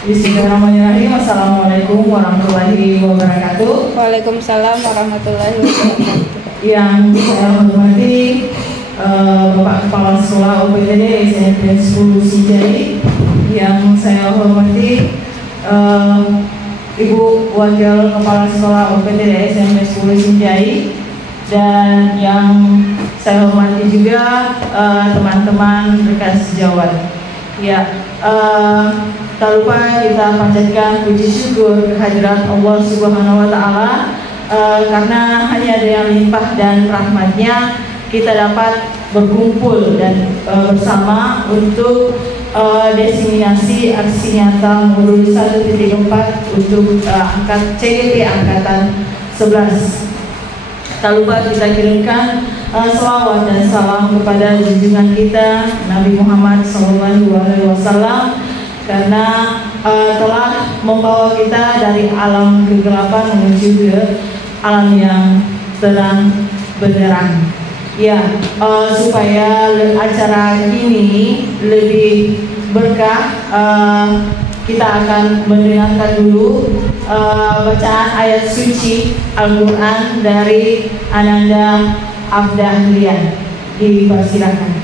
Bismillahirrahmanirrahim. Assalamualaikum warahmatullahi wabarakatuh. Waalaikumsalam warahmatullahi wabarakatuh. Yang saya hormati Bapak Kepala Sekolah OPTD SMP 10 Sinjai. Yang saya hormati Ibu Wakil Kepala Sekolah OPTD SMP 10 Sinjai. Dan yang saya hormati juga teman-teman rekan sejawat. Ya, tak lupa kita panjatkan puji syukur kehadirat Allah Subhanahu wa Ta'ala, karena hanya dengan limpah dan rahmatnya kita dapat berkumpul dan bersama untuk diseminasi aksi nyata modul 1.4 untuk angkat CGP angkatan 11. Tak lupa kita kirimkan selawat dan salam kepada junjungan kita Nabi Muhammad SAW, karena telah membawa kita dari alam kegelapan menuju ke alam yang terang benderang. Ya, supaya acara ini lebih berkah, kita akan mendengarkan dulu bacaan ayat suci Al-Quran dari Ananda Afdahlian. Dipersilakan.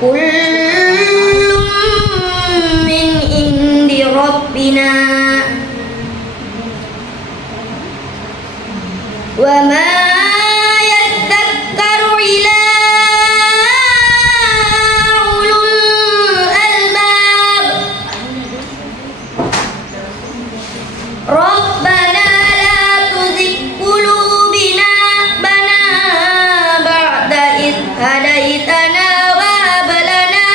kullun min indi rabbina wa ma yadhakkaru illa Rabbana la tuzigh qulubana ba'da idh hadaitana wa hab lana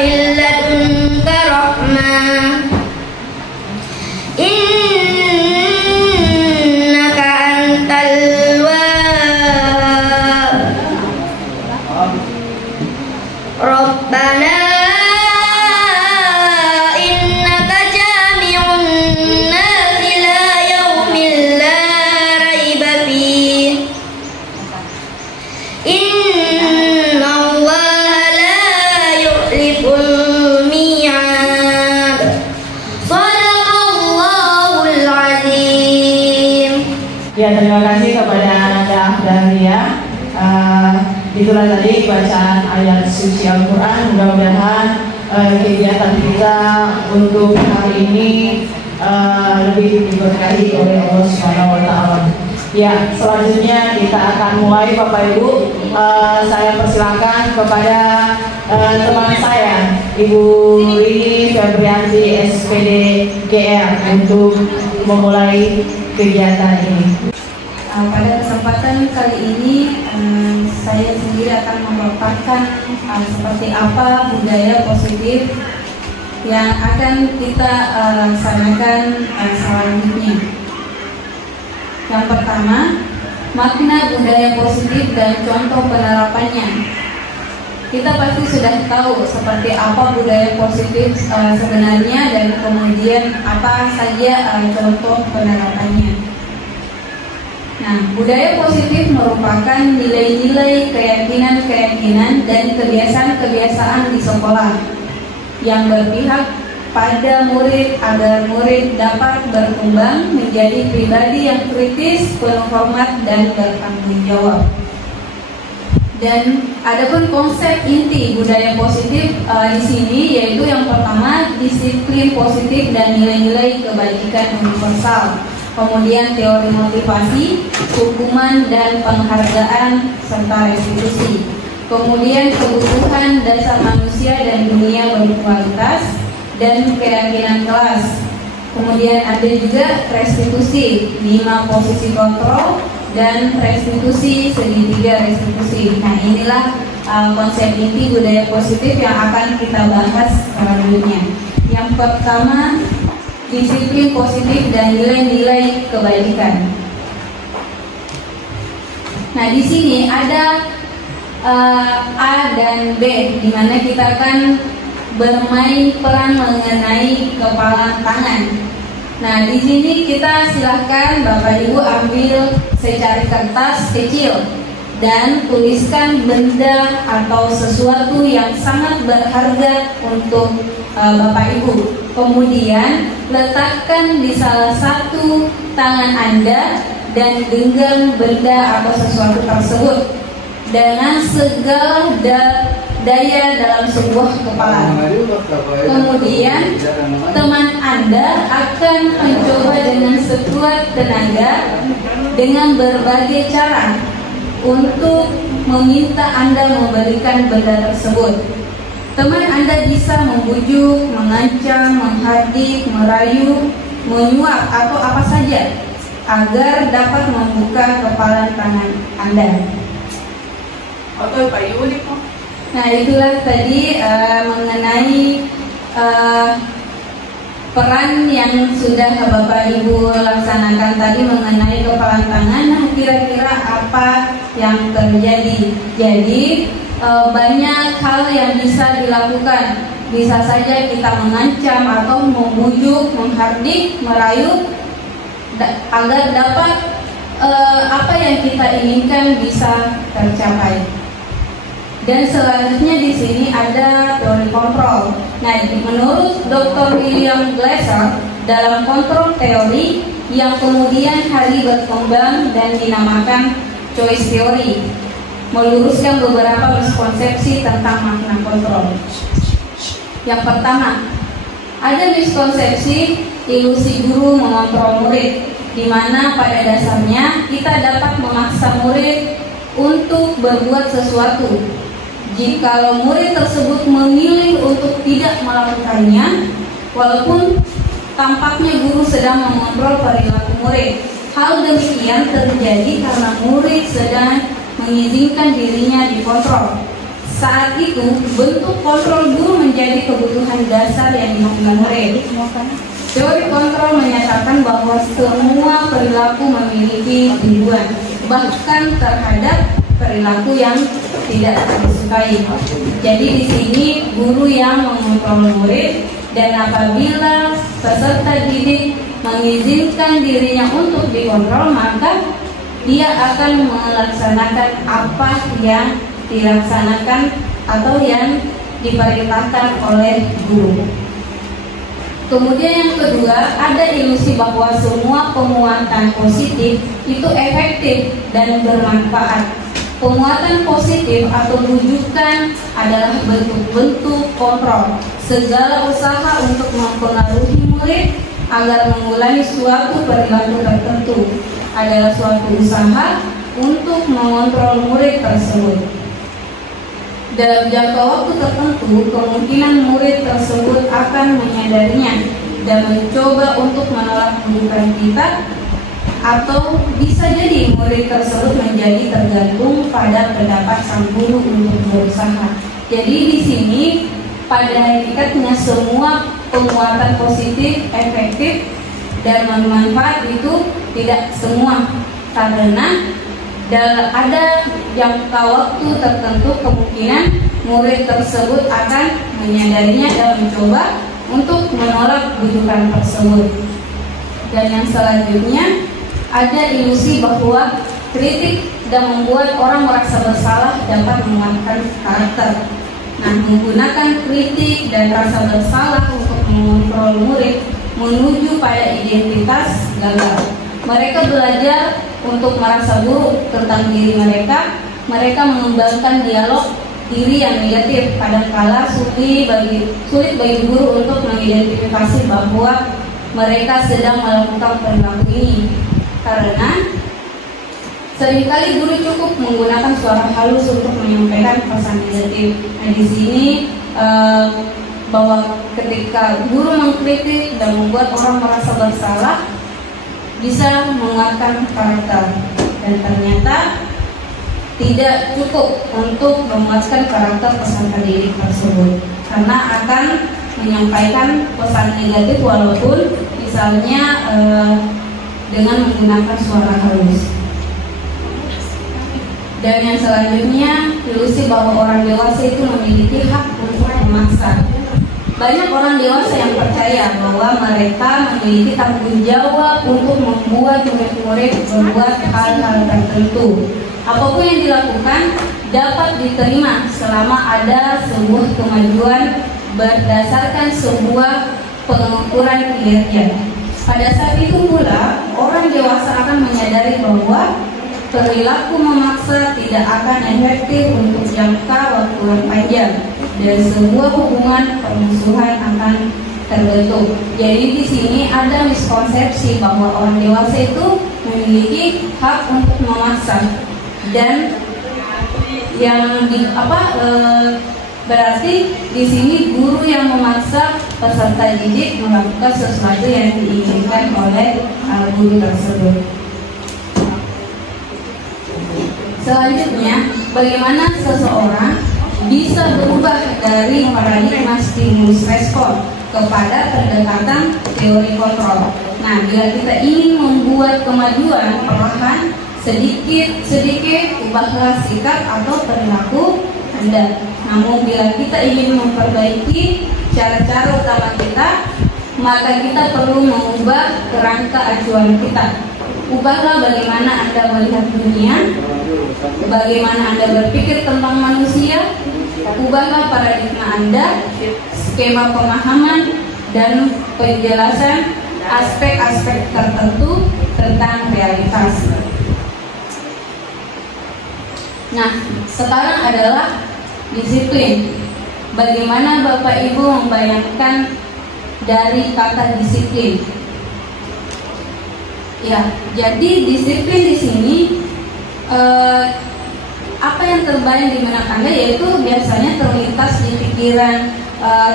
min ladunka rahmah innaka antal wahhab Rabbana Ya, terima kasih kepada Nanda Dahlia. Itulah tadi bacaan ayat suci Al-Quran. Mudah-mudahan kegiatan kita untuk hari ini lebih diberkahi oleh Allah Subhanahu wa Ta'ala. Ya, selanjutnya kita akan mulai, Bapak Ibu. Saya persilakan kepada teman saya, Ibu Rini Febrianti SPD GR, untuk memulai kegiatan ini. Pada kesempatan kali ini saya sendiri akan memaparkan seperti apa budaya positif yang akan kita laksanakan selanjutnya. Yang pertama, makna budaya positif dan contoh penerapannya. Kita pasti sudah tahu seperti apa budaya positif sebenarnya dan kemudian apa saja contoh penerapannya. Nah, budaya positif merupakan nilai-nilai, keyakinan-keyakinan dan kebiasaan-kebiasaan di sekolah yang berpihak pada murid agar murid dapat berkembang menjadi pribadi yang kritis, penuh hormat dan bertanggung jawab. Dan adapun konsep inti budaya positif di sini yaitu yang pertama disiplin positif dan nilai-nilai kebajikan universal. Kemudian teori motivasi, hukuman dan penghargaan serta restitusi. Kemudian kebutuhan dasar manusia dan dunia berkualitas dan keyakinan kelas. Kemudian ada juga restitusi, 5 posisi kontrol dan restitusi segitiga restitusi. Nah, inilah konsep inti budaya positif yang akan kita bahas selanjutnya. Yang pertama, disiplin positif dan nilai-nilai kebaikan. Nah, di sini ada A dan B, di mana kita akan bermain peran mengenai kepala tangan. Nah, di sini kita silahkan Bapak Ibu ambil secari kertas kecil dan tuliskan benda atau sesuatu yang sangat berharga untuk Bapak Ibu. Kemudian letakkan di salah satu tangan Anda dan genggam benda atau sesuatu tersebut dengan segala daya dalam sebuah kepala. Kemudian teman Anda akan mencoba dengan sekuat tenaga dengan berbagai cara untuk meminta Anda memberikan benda tersebut. Teman Anda bisa membujuk, mengancam, menghardik, merayu, menyuap atau apa saja agar dapat membuka kepala tangan Anda. Nah, itulah tadi mengenai peran yang sudah Bapak Ibu laksanakan tadi mengenai kepala tangan. Nah, kira-kira apa yang terjadi? Jadi banyak hal yang bisa dilakukan. Bisa saja kita mengancam atau membujuk, menghardik, merayu agar dapat apa yang kita inginkan bisa tercapai. Dan selanjutnya di sini ada teori kontrol. Nah, menurut Dr. William Glasser, dalam kontrol teori yang kemudian hari berkembang dan dinamakan choice theory. meluruskan beberapa miskonsepsi tentang makna kontrol. Yang pertama, ada miskonsepsi ilusi guru mengontrol murid, di mana pada dasarnya kita dapat memaksa murid untuk berbuat sesuatu. Jikalau murid tersebut memilih untuk tidak melakukannya, walaupun tampaknya guru sedang mengontrol perilaku murid. Hal demikian terjadi karena murid sedang mengizinkan dirinya dikontrol. Saat itu, bentuk kontrol guru menjadi kebutuhan dasar yang dimiliki murid. Teori kontrol menyatakan bahwa semua perilaku memiliki tujuan, bahkan terhadap perilaku yang tidak disukai. Jadi di sini guru yang mengontrol murid, dan apabila peserta didik mengizinkan dirinya untuk dikontrol, maka dia akan melaksanakan apa yang dilaksanakan atau yang diperintahkan oleh guru. Kemudian yang kedua, ada ilusi bahwa semua penguatan positif itu efektif dan bermanfaat. Penguatan positif atau rujukan adalah bentuk-bentuk kontrol. Segala usaha untuk mempengaruhi murid agar mengulangi suatu perilaku tertentu adalah suatu usaha untuk mengontrol murid tersebut. Dalam jangka waktu tertentu, kemungkinan murid tersebut akan menyadarinya dan mencoba untuk menolak bujukan kita, atau bisa jadi murid tersebut menjadi tergantung pada pendapat sang guru untuk berusaha. Jadi di sini pada hakikatnya semua penguatan positif efektif dan bermanfaat itu tidak semua, karena ada jangka waktu tertentu kemungkinan murid tersebut akan menyadarinya dan mencoba untuk menolak bujukan tersebut. Dan yang selanjutnya, ada ilusi bahwa kritik dan membuat orang merasa bersalah dapat menguatkan karakter. Nah, menggunakan kritik dan rasa bersalah untuk mengontrol murid menuju pada identitas gagal. Mereka belajar untuk merasa buruk tentang diri mereka. Mereka mengembangkan dialog diri yang negatif. Kadangkala sulit bagi guru untuk mengidentifikasi bahwa mereka sedang melakukan perilaku ini, karena seringkali guru cukup menggunakan suara halus untuk menyampaikan pesan negatif. Nah, di sini bahwa ketika guru mengkritik dan membuat orang merasa bersalah, bisa menguatkan karakter, dan ternyata tidak cukup untuk menguatkan karakter peserta didik tersebut, karena akan menyampaikan pesan negatif walaupun misalnya dengan menggunakan suara halus. Dan yang selanjutnya, ilusi bahwa orang dewasa itu memiliki hak untuk memaksa. Banyak orang dewasa yang percaya bahwa mereka memiliki tanggung jawab untuk membuat murid-murid berbuat hal-hal tertentu. Apapun yang dilakukan dapat diterima selama ada sebuah kemajuan berdasarkan sebuah pengukuran kinerja. Pada saat itu pula, orang dewasa akan menyadari bahwa perilaku memaksa tidak akan efektif untuk jangka waktu yang panjang, dan sebuah hubungan permusuhan akan terbentuk. Jadi di sini ada miskonsepsi bahwa orang dewasa itu memiliki hak untuk memaksa, dan yang berarti di sini guru yang memaksa peserta didik melakukan sesuatu yang diinginkan oleh guru tersebut. Selanjutnya, bagaimana seseorang bisa berubah dari paradigma stimulus respon kepada pendekatan teori kontrol. Nah, bila kita ingin membuat kemajuan perlahan, sedikit ubahlah sikap atau perilaku Anda. Namun bila kita ingin memperbaiki cara-cara utama kita, maka kita perlu mengubah kerangka acuan kita. Ubahlah bagaimana Anda melihat dunia, bagaimana Anda berpikir tentang manusia. Ubahlah paradigma Anda, skema pemahaman, dan penjelasan aspek-aspek tertentu tentang realitas. Nah, sekarang adalah disiplin. Bagaimana Bapak Ibu membayangkan dari kata disiplin? Ya, jadi disiplin di sini apa yang terbayang di benak Anda yaitu biasanya terlintas di pikiran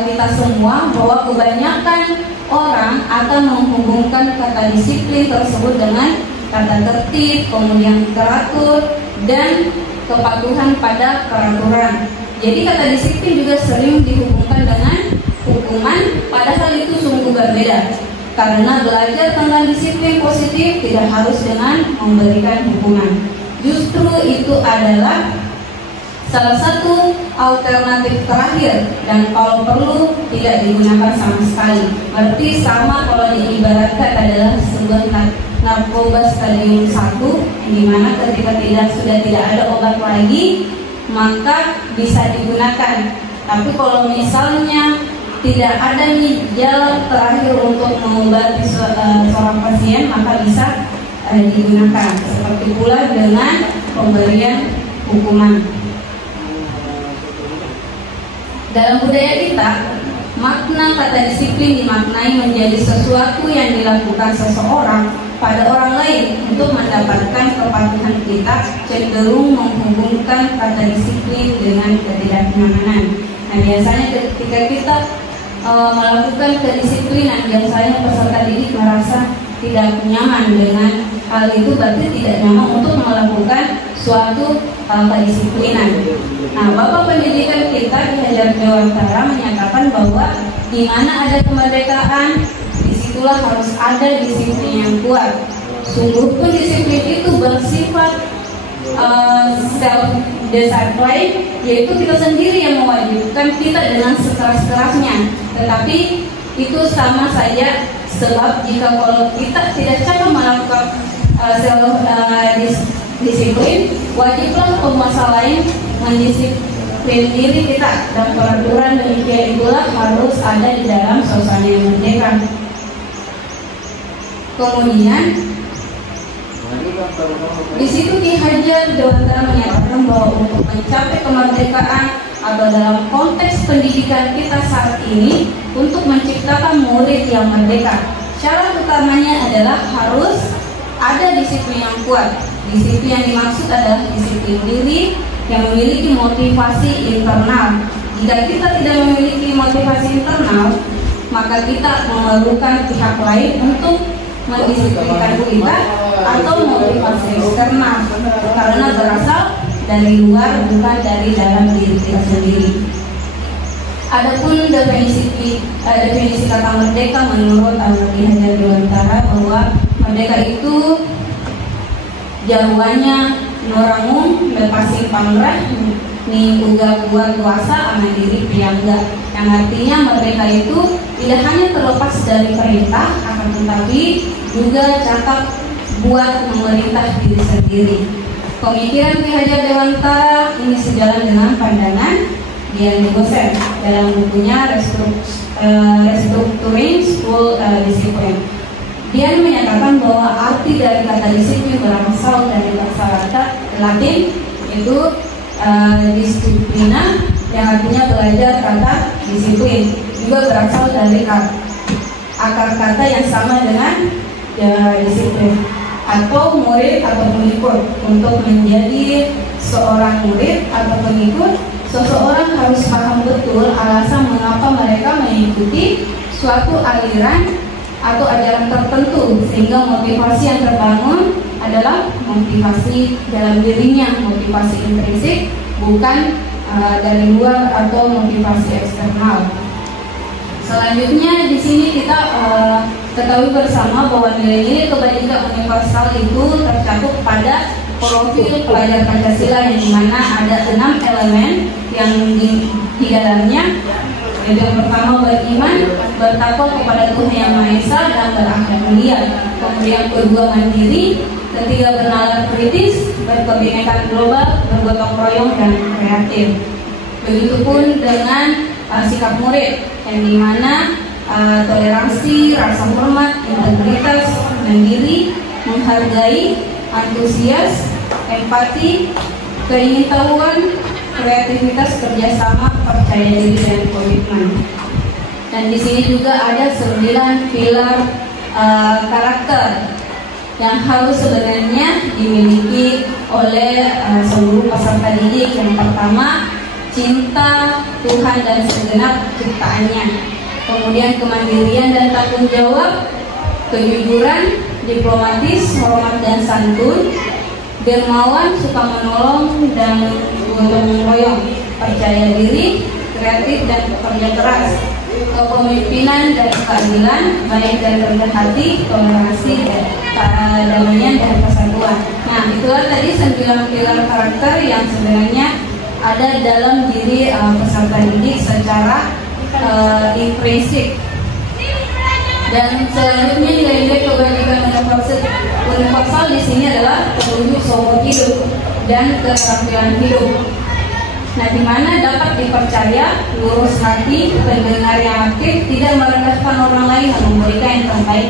kita semua bahwa kebanyakan orang akan menghubungkan kata disiplin tersebut dengan kata tertib, kemudian teratur, dan kepatuhan pada peraturan. Jadi kata disiplin juga sering dihubungkan dengan hukuman, padahal itu sungguh berbeda. Karena belajar tentang disiplin positif tidak harus dengan memberikan hukuman. Justru itu adalah salah satu alternatif terakhir dan kalau perlu tidak digunakan sama sekali. Berarti sama kalau diibaratkan adalah sebuah narkoba stadium 1, di mana ketika sudah tidak ada obat lagi maka bisa digunakan. Tapi kalau misalnya tidak ada nih jalan terakhir untuk mengobati seorang pasien maka bisa digunakan. Seperti pula dengan pemberian hukuman. Dalam budaya kita, makna kata disiplin dimaknai menjadi sesuatu yang dilakukan seseorang pada orang lain untuk mendapatkan kepatuhan. Kita cenderung menghubungkan kata disiplin dengan ketidaknyamanan. Nah, biasanya ketika kita melakukan kedisiplinan, biasanya peserta didik merasa tidak nyaman dengan hal itu, berarti tidak nyaman untuk melakukan suatu kedisiplinan. Nah, Bapak Pendidikan kita di Hajar Dewantara menyatakan bahwa di mana ada kemerdekaan, disitulah harus ada disiplin yang kuat. Sungguh pun disiplin itu bersifat self-discipline, yaitu kita sendiri yang mewajibkan kita dengan sekeras-kerasnya. Tetapi itu sama saja, sebab jika kalau kita tidak cara melakukan disiplin, wajiblah penguasa lain mendisiplin diri kita, dan peraturan demikian itulah harus ada di dalam suasana yang merdeka. Kemudian di situ Ki Hajar Dewantara menyatakan bahwa untuk mencapai kemerdekaan atau dalam konteks pendidikan kita saat ini, untuk menciptakan murid yang merdeka, syarat utamanya adalah harus ada disiplin yang kuat. Disiplin yang dimaksud adalah disiplin diri yang memiliki motivasi internal. Jika kita tidak memiliki motivasi internal, maka kita memerlukan pihak lain untuk mendisiplinkan kita atau motivasi eksternal, karena berasal dari luar bukan dari dalam diri kita sendiri. Adapun definisi kata merdeka menurut Ki Hajar Dewantara bahwa merdeka itu jawabannya norangung lepasi pamrah ni uga buat kuasa aman diri priangga, yang artinya merdeka itu tidak hanya terlepas dari perintah, akan tetapi juga cakap buat memerintah diri sendiri. Pemikiran Ki Hajar Dewantara ini sejalan dengan pandangan Dian Negosen dalam bukunya Restructuring School Discipline. Dian menyatakan bahwa arti dari kata disiplin berasal dari bahasa Latin, yaitu disiplina, yang artinya belajar kata disiplin, juga berasal dari akar kata yang sama dengan disiplin atau murid atau pengikut. Untuk menjadi seorang murid atau pengikut, seseorang harus paham betul alasan mengapa mereka mengikuti suatu aliran atau ajaran tertentu, sehingga motivasi yang terbangun adalah motivasi dalam dirinya, motivasi intrinsik, bukan dari luar atau motivasi eksternal. Selanjutnya di sini kita ketahui bersama bahwa nilai-nilai kebajikan universal itu tercakup pada profil pelajar Pancasila, yang dimana ada 6 elemen yang di dalamnya. Yang pertama beriman, bertakwa kepada Tuhan Yang Maha Esa dan berakhlak mulia. Kemudian kedua mandiri, ketiga bernalar kritis, berkebinekaan global, bergotong royong dan kreatif. Begitupun dengan sikap murid, yang dimana toleransi, rasa hormat, integritas, mandiri, menghargai, antusias, empati, keingintahuan, kreativitas, kerjasama, percaya diri, dan komitmen. Dan di sini juga ada 9 pilar karakter yang harus sebenarnya dimiliki oleh seluruh peserta didik. Yang pertama, cinta Tuhan dan segenap ciptaannya. Kemudian kemandirian dan tanggung jawab, kejujuran, diplomatis, hormat dan santun, dermawan, suka menolong dan gotong royong, percaya diri, kreatif dan bekerja keras, kepemimpinan dan keadilan, baik dan rendah hati, toleransi, kedamaian dan persatuan. Nah, itulah tadi 9 pilar karakter yang sebenarnya ada dalam diri peserta didik secara implisit. Dan selanjutnya nilai-nilai kebajikan universal di sini adalah petunjuk seumur hidup dan keterampilan hidup. Nah, di mana dapat dipercaya, lurus hati, pendengar yang aktif, tidak merendahkan orang lain, dan memberikan yang terbaik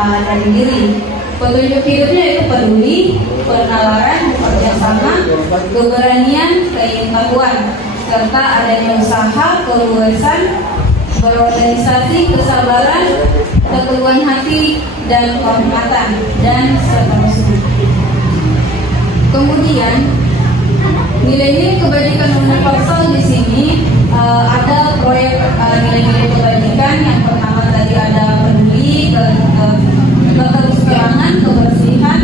dari diri. Petunjuk hidupnya itu peduli, penalaran, kerjasama, keberanian, keingintahuan, serta adanya usaha, keluasan, berorganisasi, kesabaran, keteguhan hati, dan kehormatan, dan seterusnya. Kemudian nilai-nilai kebajikan universal di sini ada proyek nilai-nilai kebajikan. Yang pertama tadi ada peduli, keterus-terangan, kebersihan,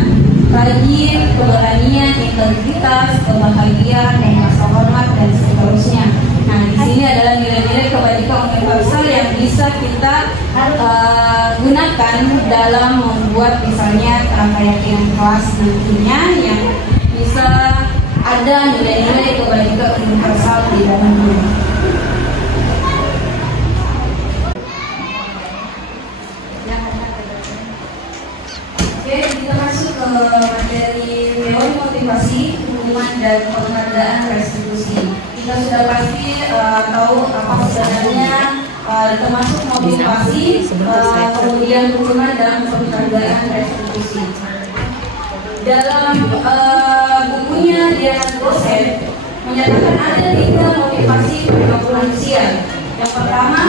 rajin, keberanian, integritas, kebahagiaan, dan rasa hormat, dan seterusnya. Nah, di sini adalah nilai-nilai kebajikan universal yang bisa kita gunakan dalam membuat misalnya kerangka keyakinan kelas nantinya yang bisa ada nilai-nilai kebajikan universal di dalamnya. Oke, kita masuk ke materi teori motivasi, hukuman dan penghargaan restitusi. Kita sudah pasti tahu apa sebenarnya termasuk motivasi, kemudian hukuman dan penghargaan restitusi. Dalam bukunya Diana Gosen menyatakan ada 3 motivasi perilaku manusia. Yang pertama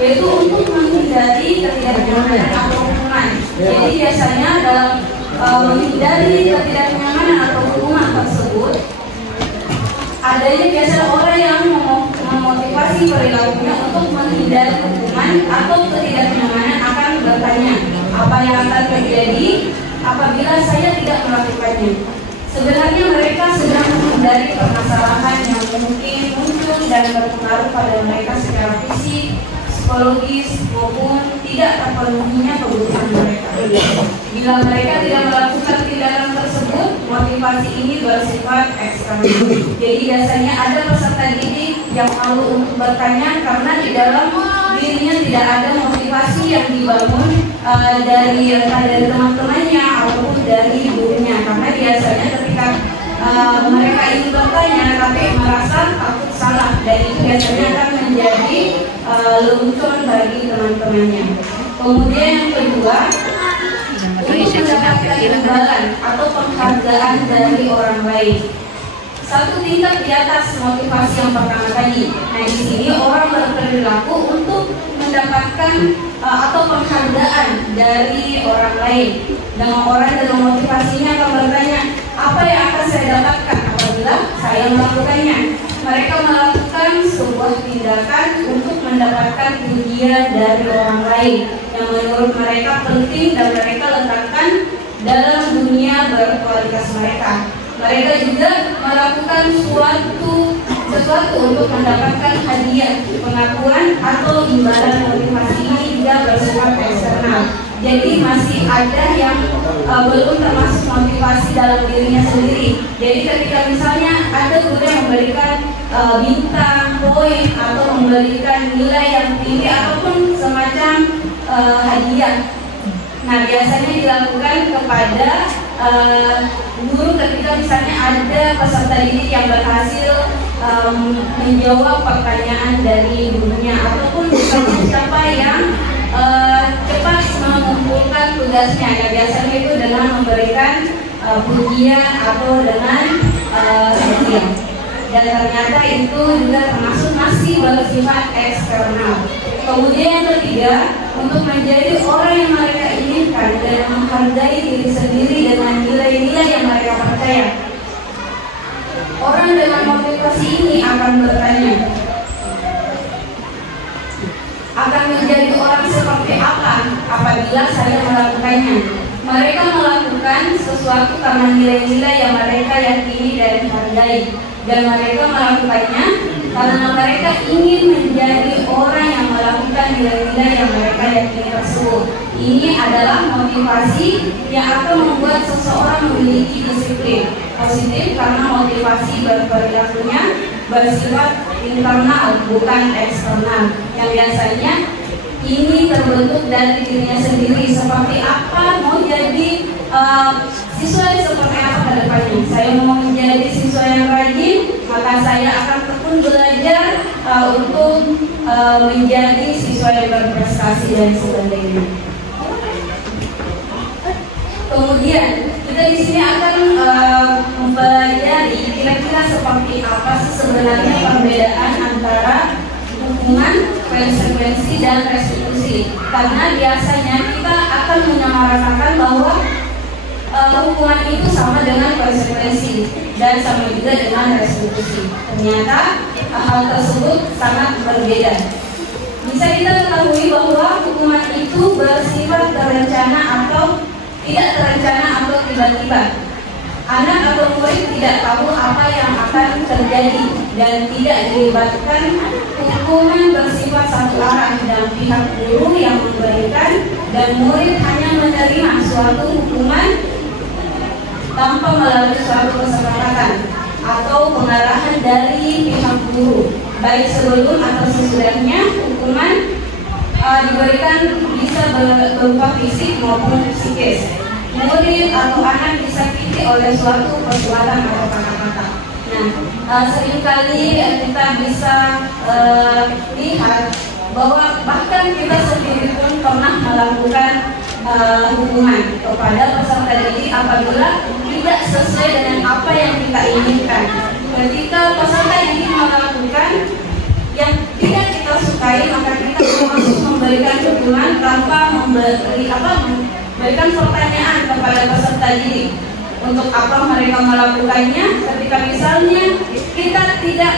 yaitu untuk menghindari ketidaknyamanan atau hukuman. Jadi biasanya dalam menghindari ketidaknyamanan atau hukuman tersebut, adanya biasanya orang yang memotivasi perilakunya untuk menghindari hukuman atau ketidaknyamanan akan bertanya apa yang akan terjadi apabila saya tidak melakukannya. Sebenarnya mereka sedang menghindari permasalahan yang mungkin muncul dan berpengaruh pada mereka secara fisik, psikologis, maupun tidak terpenuhinya kebutuhan mereka. Bila mereka tidak melakukan tindakan tersebut, motivasi ini bersifat eksternal. Jadi biasanya ada peserta didik yang malu untuk bertanya karena di dalam dirinya tidak ada motivasi yang dibangun dari teman-temannya ataupun dari gurunya. Karena biasanya ketika mereka ingin bertanya tapi merasa takut salah, dan itu biasanya akan menjadi lelucon bagi teman-temannya. Kemudian yang kedua, untuk mendapatkan imbalan atau penghargaan dari orang lain. Satu tingkat di atas motivasi yang pertama tadi. Nah, di sini orang berperilaku untuk mendapatkan atau penghargaan dari orang lain. Dengan orang dengan motivasinya akan bertanya, apa yang akan saya dapatkan apabila saya melakukannya? Mereka melakukan sebuah tindakan untuk mendapatkan pujian dari orang lain yang menurut mereka penting dan mereka letakkan dalam dunia berkualitas mereka. Mereka juga melakukan sesuatu untuk mendapatkan hadiah, pengakuan atau imbalan. Motivasi ini juga bersifat eksternal. Jadi masih ada yang belum termasuk motivasi dalam dirinya sendiri. Jadi ketika misalnya ada guru yang memberikan bintang, poin atau memberikan nilai yang tinggi ataupun semacam hadiah. Nah, biasanya dilakukan kepada guru ketika misalnya ada peserta didik yang berhasil menjawab pertanyaan dari gurunya, ataupun misalnya siapa yang cepat mengumpulkan tugasnya. Ya, biasanya itu dengan memberikan pujian atau dengan hadiah. dan ternyata itu juga termasuk masih bersifat eksternal. Kemudian yang ketiga, untuk menjadi orang yang mereka inginkan dan menghargai diri sendiri dengan nilai-nilai yang mereka percaya. Orang dengan motivasi ini akan bertanya, akan menjadi orang seperti apa apabila saya melakukannya. Mereka melakukan sesuatu karena nilai-nilai yang mereka yakini dan hargai, dan mereka melakukannya karena mereka ingin menjadi orang yang melakukan nilai-nilai yang mereka yakini tersebut. Ini adalah motivasi yang akan membuat seseorang memiliki disiplin positif karena motivasi berperilakunya bersifat internal bukan eksternal, yang biasanya ini terbentuk dari dirinya sendiri. Seperti apa mau jadi siswa yang seperti apa ke depannya. Saya mau menjadi siswa yang rajin, maka saya akan tekun belajar untuk menjadi siswa yang berprestasi dan sebagainya. Kemudian kita di sini akan mempelajari kira-kira seperti apa sebenarnya perbedaan antara hukuman, konsekuensi, dan restitusi. Karena biasanya kita akan menyamaratakan bahwa hukuman itu sama dengan konsekuensi dan sama juga dengan restitusi. Ternyata hal tersebut sangat berbeda. Bisa kita ketahui bahwa hukuman itu bersifat terencana atau tidak terencana atau tiba-tiba. Anak atau murid tidak tahu apa yang akan terjadi dan tidak dilibatkan. Hukuman bersifat satu arah dan pihak guru yang memberikan, dan murid hanya menerima suatu hukuman tanpa melalui suatu kesepakatan atau pengarahan dari pihak guru, baik sebelum atau sesudahnya. Hukuman diberikan bisa berupa fisik maupun psikis. Murid atau anak disakiti oleh suatu perbuatan atau kata-kata. Nah, seringkali kita bisa lihat bahwa bahkan kita sendiri pun pernah melakukan hukuman kepada peserta didik apabila tidak sesuai dengan apa yang kita inginkan. Ketika peserta didik melakukan yang tidak kita sukai, maka kita langsung memberikan hukuman tanpa memberikan pertanyaan kepada peserta didik untuk apa mereka melakukannya. Ketika misalnya kita tidak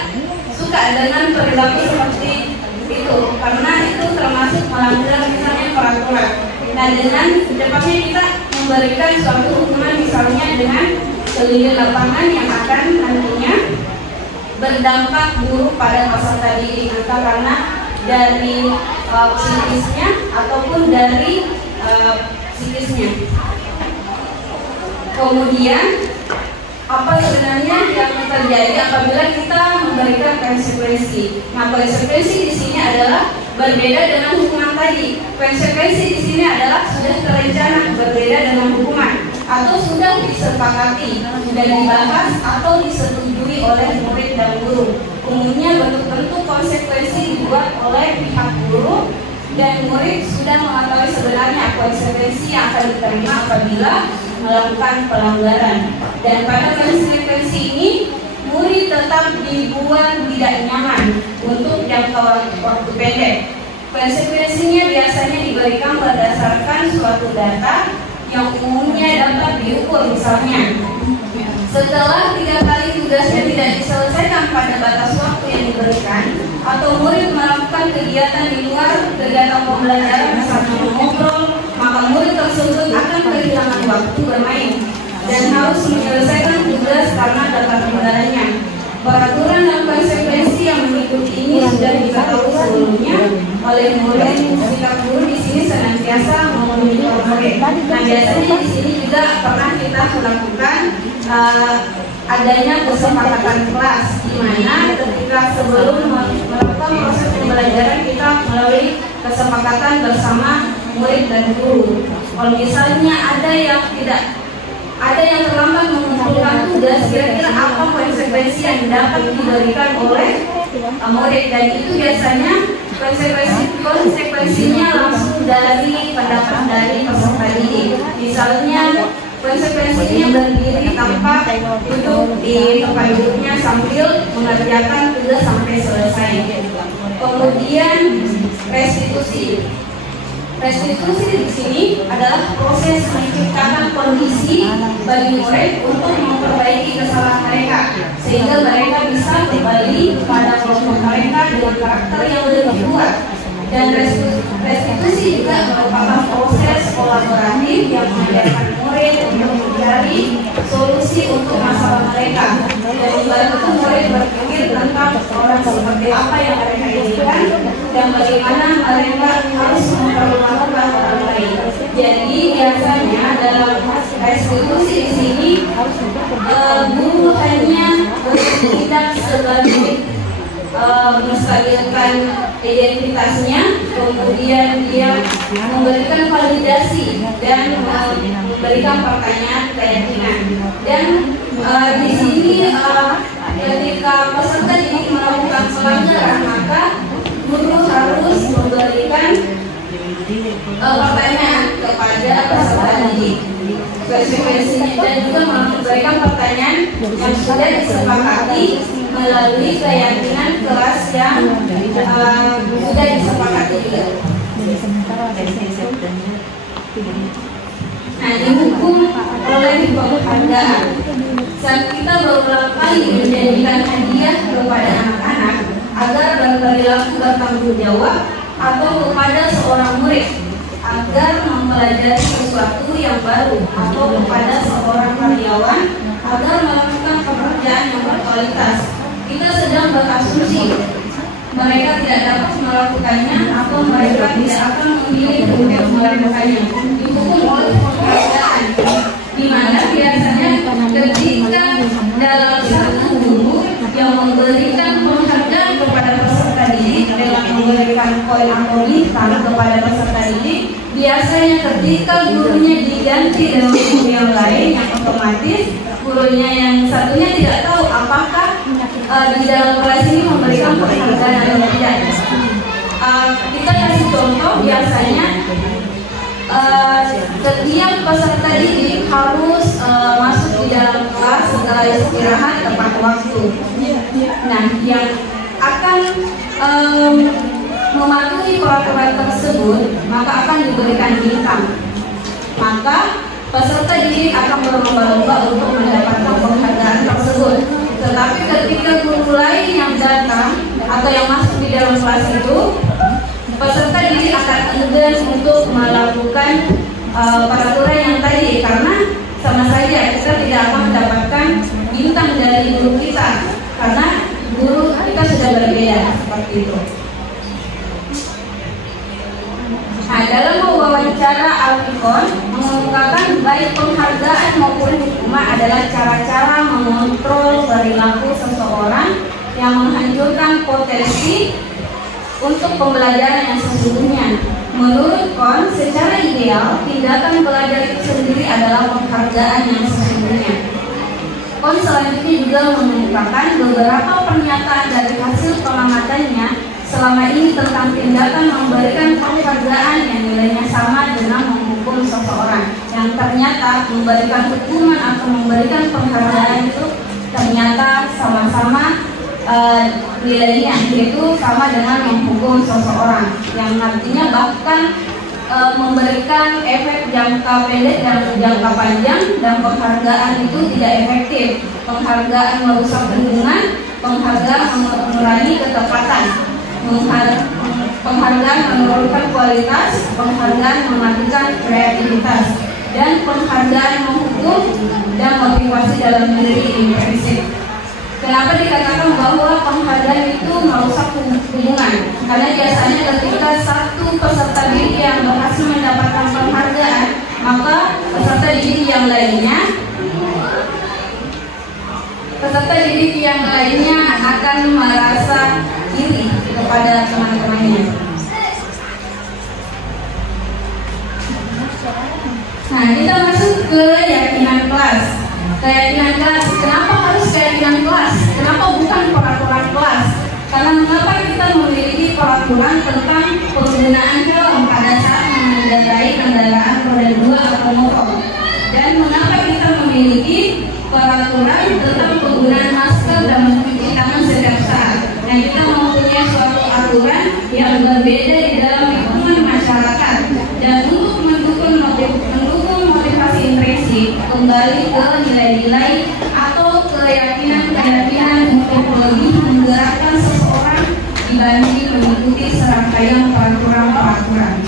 suka dengan perilaku seperti itu, karena itu termasuk melanggar misalnya peraturan. Nah, dengan cepatnya kita memberikan suatu hukuman misalnya dengan keliling lapangan yang akan nantinya berdampak buruk pada peserta didik, entah karena dari psikisnya ataupun dari psikisnya. Kemudian apa sebenarnya yang terjadi apabila kita memberikan konsekuensi? Nah, konsekuensi di sini adalah berbeda dengan hukuman tadi. Konsekuensi di sini adalah sudah terencana, berbeda dengan hukuman, atau sudah disepakati, sudah dibahas atau disetujui oleh murid dan guru. Umumnya bentuk-bentuk konsekuensi dibuat oleh pihak guru, dan murid sudah mengetahui sebenarnya konsekuensi yang akan diterima apabila melakukan pelanggaran. Dan pada konsekuensi ini murid tetap dibuat tidak nyaman untuk jangka waktu pendek. Konsekuensinya biasanya diberikan berdasarkan suatu data yang umumnya dapat diukur. Misalnya, setelah 3 kali tugasnya tidak diselesaikan pada batas waktu yang diberikan, atau murid melakukan kegiatan di luar kegiatan pembelajaran, misalnya mengobrol, maka murid tersebut akan kehilangan waktu bermain dan harus menyelesaikan tugas karena dapat kendalanya. Peraturan dan konsekuensi yang mengikuti ini sudah diketahui sebelumnya oleh murid. Sikap guru di sini senantiasa memonitor murid. Nah, biasanya di sini juga pernah kita melakukan adanya kesepakatan kelas, di mana ketika sebelum melakukan proses pembelajaran kita melalui kesepakatan bersama murid dan guru. Kalau misalnya ada yang terlambat mengumpulkan tugas, kira-kira apa konsekuensi yang dapat diberikan oleh murid, dan itu biasanya konsekuensinya langsung dari pendapat dari peserta didik. Misalnya Konsekuensinya berdiri tanpa duduk di tempat duduknya sambil mengerjakan tugas sampai selesai. Kemudian restitusi. Restitusi di sini adalah proses menciptakan kondisi bagi murid untuk memperbaiki kesalahan mereka sehingga mereka bisa kembali kepada kelompok mereka dengan karakter yang lebih kuat. Dan restitusi juga merupakan proses kolaboratif yang mengajarkan murid untuk mencari solusi untuk masalah mereka dan membantu murid berpikir tentang orang seperti apa yang mereka inginkan dan bagaimana mereka harus memperlakukan orang lain. Jadi biasanya dalam restitusi di sini guru hanya bertindak sebagai menstabilkan identitasnya, kemudian dia memberikan validasi dan memberikan pertanyaan keyakinan. Dan di sini ketika peserta didik melakukan pelanggaran, maka guru harus memberikan pertanyaan kepada peserta didik konsekuensinya dan juga memberikan pertanyaan yang sudah disepakati melalui keyakinan kelas yang sudah disepakati juga. Nah, dihukum oleh penghargaan. Saat kita beberapa kali menjadikan hadiah kepada anak-anak agar berperilaku bertanggung jawab atau kepada seorang murid agar mempelajari sesuatu yang baru atau kepada seorang karyawan agar melakukan pekerjaan yang berkualitas. Kita sedang berasumsi mereka tidak dapat melakukannya atau mereka tidak akan memilih untuk melakukannya. Dihukum oleh penghargaan, di mana biasanya ketika dalam satu guru yang memberikan penghargaan kepada peserta didik dengan memberikan poin atau bintang kepada peserta didik, biasanya ketika gurunya diganti dengan guru yang lain yang otomatis gurunya yang satunya tidak tahu apakah di dalam kelas ini memberikan penghargaan atau tidak. Kita kasih contoh, biasanya setiap peserta didik harus masuk di dalam kelas setelah istirahat tepat waktu. Nah, yang akan mematuhi peraturan tersebut maka akan diberikan bintang. Maka peserta didik akan berlomba-lomba untuk mendapatkan penghargaan tersebut. Tetapi ketika guru lain yang datang atau yang masuk di dalam kelas itu, peserta didik akan enggan untuk melakukan peraturan yang tadi karena sama saja kita tidak akan mendapatkan bintang dari guru kita karena guru kita sudah berbeda seperti itu. Nah, dalam wawancara Alfikon mengungkapkan baik penghargaan maupun hukuman adalah cara-cara mengontrol perilaku seseorang yang menghancurkan potensi untuk pembelajaran yang sesungguhnya. Menurut Kon, secara ideal tindakan belajar itu sendiri adalah penghargaan yang sesungguhnya. Kon selanjutnya juga mengungkapkan beberapa pernyataan dari hasil pengamatannya selama ini tentang tindakan memberikan penghargaan yang nilainya sama dengan menghukum seseorang, yang ternyata memberikan hukuman atau memberikan penghargaan itu ternyata sama-sama nilainya, yaitu sama dengan menghukum seseorang, yang artinya bahkan memberikan efek jangka pendek dan jangka panjang, dan penghargaan itu tidak efektif. Penghargaan merusak lingkungan, penghargaan mengurangi ketepatan, penghargaan menurunkan kualitas, penghargaan mematikan kreativitas, dan penghargaan menghukum dan motivasi dalam diri intrinsik. Kenapa dikatakan bahwa penghargaan itu merusak hubungan? Karena biasanya ketika satu peserta didik yang berhasil mendapatkan penghargaan, maka peserta didik yang lainnya akan merasa iri kepada teman-temannya. Nah, kita masuk ke keyakinan kelas. Keyakinan kelas, kenapa harus keyakinan kelas? Kenapa bukan peraturan kelas? Karena mengapa kita memiliki peraturan tentang penggunaan helm pada saat mengendarai kendaraan roda 2 atau motor? Dan mengapa memiliki peraturan tentang penggunaan masker dan mencuci tangan setiap saat. Nah, kita mempunyai suatu aturan yang berbeda di dalam lingkungan masyarakat, dan untuk mendukung motivasi intrinsik kembali ke nilai-nilai atau keyakinan untuk lebih menggerakkan seseorang dibanding mengikuti serangkaian peraturan.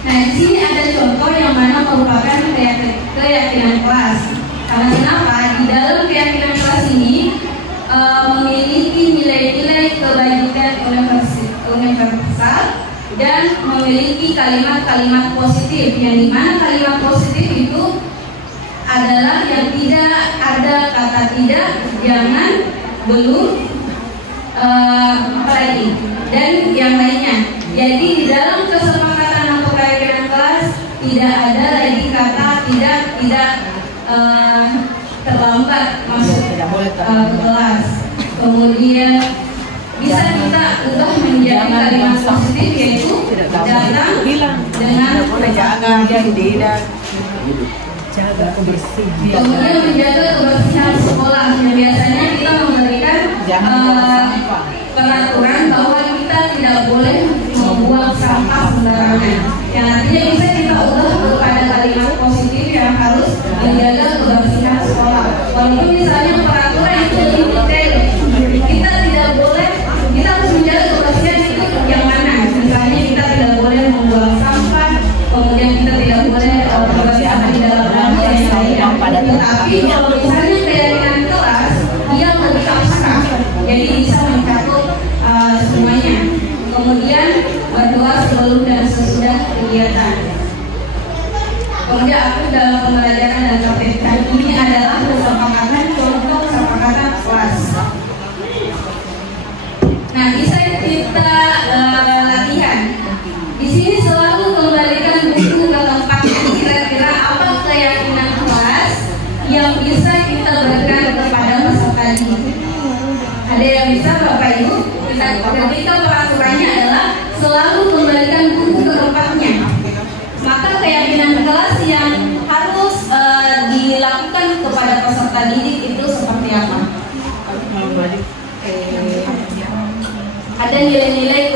Nah, di sini ada contoh yang mana merupakan keyakinan kelas. Karena kenapa? Di dalam keyakinan kelas ini memiliki nilai-nilai kebajikan universal dan memiliki kalimat-kalimat positif, yang dimana kalimat positif itu adalah yang tidak ada kata tidak, jangan, belum, apalagi, dan yang lainnya. Jadi di dalam kesepakatan atau keyakinan kelas tidak ada lagi kata tidak terlambat masuk ke kelas. Kemudian bisa kita ubah menjadi kalimat positif, yaitu datang dengan jaga kebersihan. Kemudian menjaga kebersihan sekolah. Yang biasanya kita memberikan peraturan bahwa kita tidak boleh membuang sampah sembarangan. Yang artinya bisa kita ubah kepada kalimat positif yang harus menjaga kebersihan sekolah. Walaupun misalnya peraturan itu lebih detail, kita tidak boleh, kita harus menjaga kebersihan itu yang mana? Misalnya kita tidak boleh membuang sampah, kemudian kita tidak boleh membuang sampah di dalam ruangan dan lain-lain. Tetapi kalau misalnya keyakinan kelas, dia lebih abstrak, jadi bisa mencakup semuanya. Kemudian berdoa sebelum dan sesudah kegiatan. Kemudian aku dalam pembelajaran dan praktek ini adalah kesepakatan, contoh kesepakatan kelas. Nah, bisa kita latihan. Di sini selalu kembalikan buku ke tempatnya. Kira-kira apa keyakinan kelas yang bisa kita berikan kepada peserta didik? Ada yang bisa, Bapak Ibu? Ketika peraturannya adalah selalu kembalikan buku ke tempatnya. Maka keyakinan kelas yang harus dilakukan kepada peserta didik itu seperti apa? Ada nilai-nilai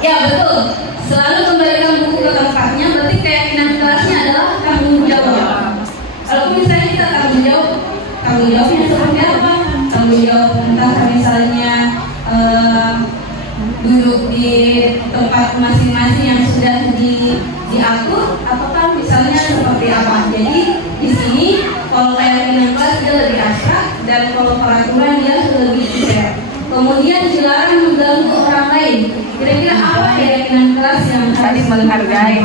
ya, betul. Selalu kembalikan buku ke tempatnya. Berarti keyakinan kelasnya adalah tanggung jawab. Kalau misalnya kita tanggung jawabnya seperti apa? Tanggung jawab entah misalnya duduk di tempat masing-masing yang sudah diatur, ataukah misalnya seperti apa? Jadi di sini kalau keyakinan kelas dia lebih abstrak, dan kalau peraturan dia lebih detail. Kemudian dilarang mengganggu orang lain. Kira-kira apa keyakinan kelas yang Saling menghargai.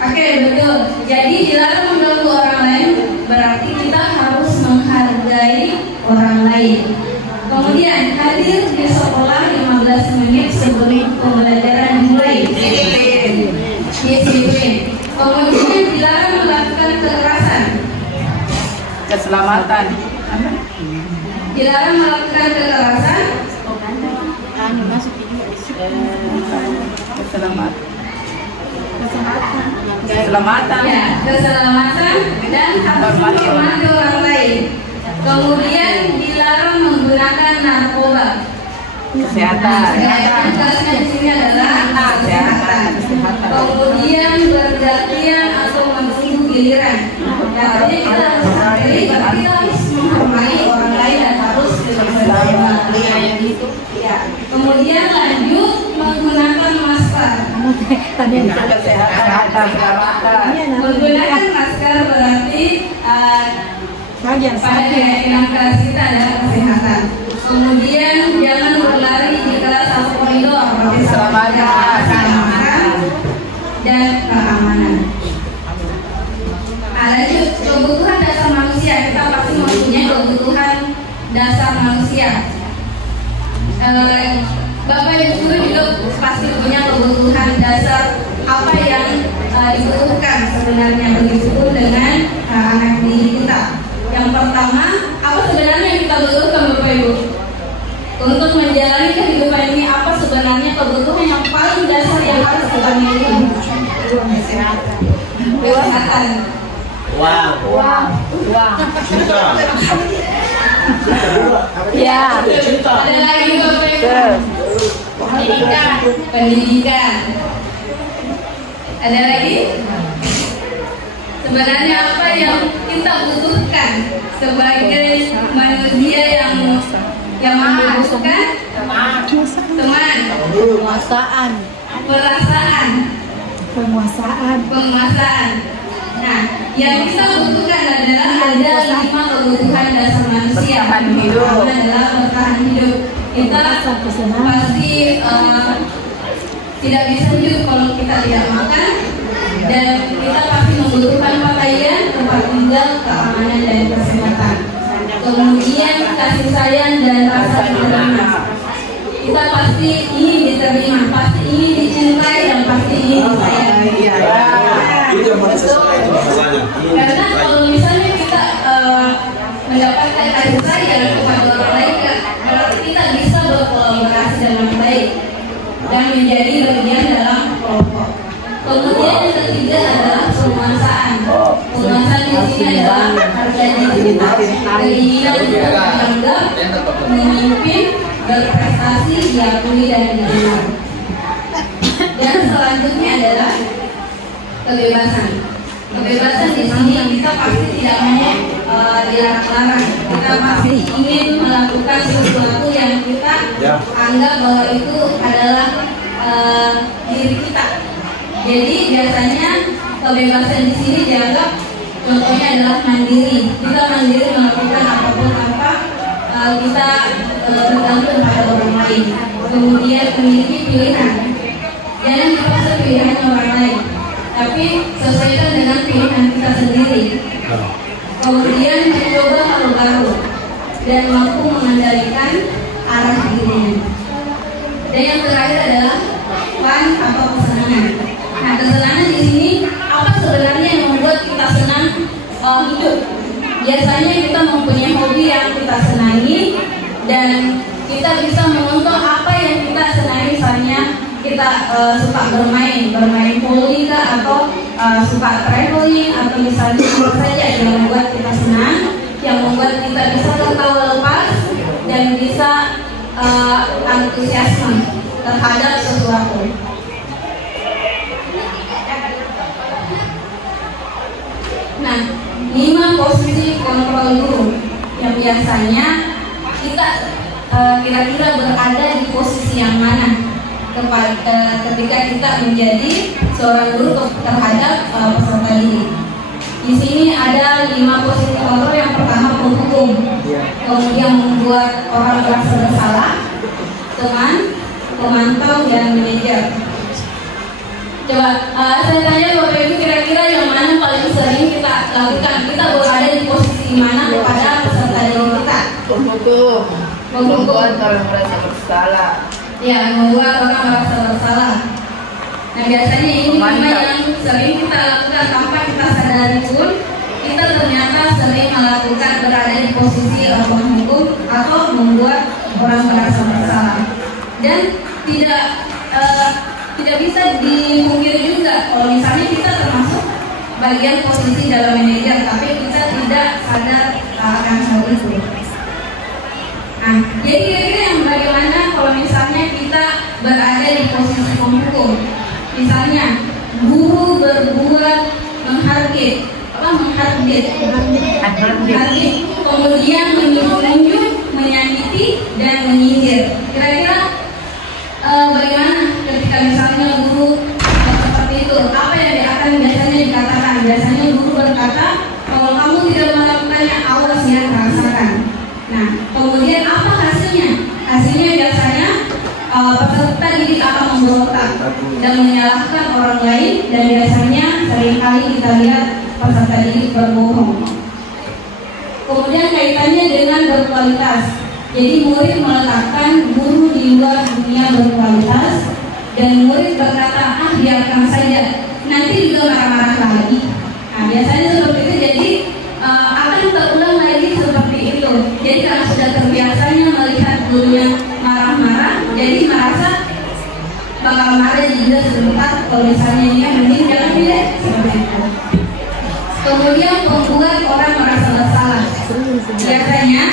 Oke, betul. Jadi dilarang mengganggu orang lain berarti kita harus menghargai orang lain. Kemudian hadir di sekolah 15 menit sebelum pembelajaran dimulai. Disiplin. Kemudian dilarang melakukan kekerasan. Keselamatan. Dilarang melakukan kekerasan. Keselamatan. Ya, keselamatan dan harus menghormati orang lain. Kemudian dilarang menggunakan narkoba. Kesehatan. Kelasnya di sini adalah kesehatan. Kemudian bergantian atau menunggu giliran. Jadi kita harus sendiri, berarti kita harus menghormati orang lain dan harus berdoa. Ya. Kemudian lanjut menggunakan masker. Menggunakan masker berarti pada keyakinan kelas kita adalah kesehatan. Kemudian jangan berlari di kelas atau koridor, keselamatan dan keamanan. Lanjut, kebutuhan dasar manusia. Kita pasti mempunyai kebutuhan dasar manusia. Bapak Ibu guru juga pasti punya kebutuhan dasar apa yang dibutuhkan sebenarnya, begitu dengan anak didik kita. Yang pertama, apa sebenarnya yang kita butuhkan Bapak Ibu? Untuk menjalani kehidupan ini, apa sebenarnya kebutuhan yang paling dasar yang harus kita kegiatan. Wow. Ya. Ada lagi Bapak Ibu. Pendidikan. Ada lagi? Sebenarnya apa yang kita butuhkan sebagai manusia yang membutuhkan teman, penguasaan. Nah, yang kita butuhkan adalah ada 5 kebutuhan dasar manusia. Pertama adalah bertahan hidup. Kita pasti tidak bisa hidup kalau kita tidak makan, dan kita pasti membutuhkan pakaian, tempat tinggal, keamanan dan kesehatan. Kemudian kasih sayang dan rasa diterima. Kita pasti ingin diterima, pasti ingin dicintai, dan pasti ingin disayangi. Karena kalau misalnya kita mendapatkan kasih sayang kepada orang lain, berarti kita bisa berkolaborasi dengan baik dan menjadi bagian dalam kelompok. Kemudian yang ketiga adalah penguasaan. Penguasaan di sini adalah harga diri kita, keinginan untuk menganggap, memimpin, berprestasi, diakui dan didengar. Dan selanjutnya adalah kebebasan. Kebebasan di sini kita pasti tidak mau dilarang-larang. Kita pasti ingin melakukan sesuatu yang kita anggap bahwa itu adalah diri kita. Jadi biasanya kebebasan di sini dianggap contohnya adalah mandiri. Kita mandiri melakukan apapun apa kita bergantung pada orang lain. Kemudian memiliki pilihan. Jangan dipaksa pilihan orang lain, tapi sesuaikan dengan pilihan kita sendiri. Kemudian mencoba hal baru dan mampu mengendalikan arah dirinya. Dan yang terakhir adalah fun atau kesenangan. Nah, kesenangan di sini apa sebenarnya yang membuat kita senang hidup? Biasanya kita mempunyai hobi yang kita senangi dan kita bisa mengontrol apa yang kita senangi. Misalnya kita suka bermain voli atau suka traveling, atau misalnya apa saja yang membuat kita senang, yang membuat kita bisa tertawa lepas dan bisa antusiasme terhadap sesuatu. Nah, 5 posisi kontrol guru yang biasanya kita kira-kira berada di posisi yang mana ketika kita menjadi seorang guru terhadap peserta didik. Di sini ada 5 posisi kontrol. Yang pertama penghukum, kemudian membuat orang merasa bersalah, teman, pemantau, dan manajer. Coba saya tanya Bapak Ibu, kira-kira yang mana paling sering kita lakukan? Kita berada di posisi mana kepada peserta didik kita? Penghukum. Membuat orang merasa bersalah. Ya, membuat orang merasa bersalah. Nah, biasanya ini memang yang sering kita lakukan tanpa kita sadari pun. Kita ternyata sering melakukan berada di posisi penghukum atau membuat orang merasa bersalah. Dan tidak bisa dipungkiri juga kalau misalnya kita termasuk bagian posisi dalam manajer, tapi kita tidak sadar akan hal itu. Nah, jadi kira-kira yang bagaimana kalau misalnya kita berada di posisi penghukum? Misalnya guru berbuat menghardik, kemudian menunjuk, menyakiti, dan menyindir. Kira-kira bagaimana ketika misalnya guru seperti itu? Apa yang akan biasanya dikatakan? Biasanya guru berkata, kalau kamu tidak melakukannya, awas ya, rasakan. Nah, kemudian apa hasilnya? Hasilnya biasanya peserta didik akan memberontak dan menyalahkan orang lain, dan biasanya seringkali kita lihat peserta didik berbohong. Kemudian kaitannya dengan berkualitas. Jadi murid meletakkan guru di luar dunia berkualitas, dan murid berkata, biarkan saja, nanti juga marah-marah lagi. Nah, biasanya seperti itu. Jadi akan terulang lagi seperti itu. Jadi karena sudah terbiasanya melihat gurunya marah-marah, jadi merasa bakal marah juga sebentar. Kalau misalnya dia mending jangan deh, seperti itu. Kemudian membuat orang merasa bersalah. Biasanya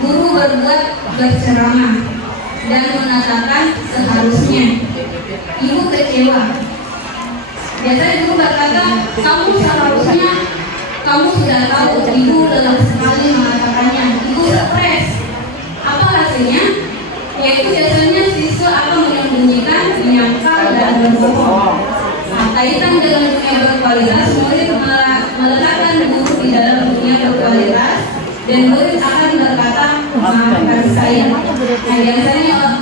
guru berbuat berceramah dan mengatakan seharusnya. Ibu kecewa. Biasanya guru berkata, kamu seharusnya, kamu sudah tahu. Ibu lelah sekali mengatakannya. Ibu stres. Apa hasilnya? Yaitu biasanya siswa akan menyembunyikan, menyangkal, dan berbohong. Nah, kaitan dengan dunia berkualitas, murid meletakkan guru di dalam dunia berkualitas, dan murid akan berkata, maafkan saya. Nah, biasanya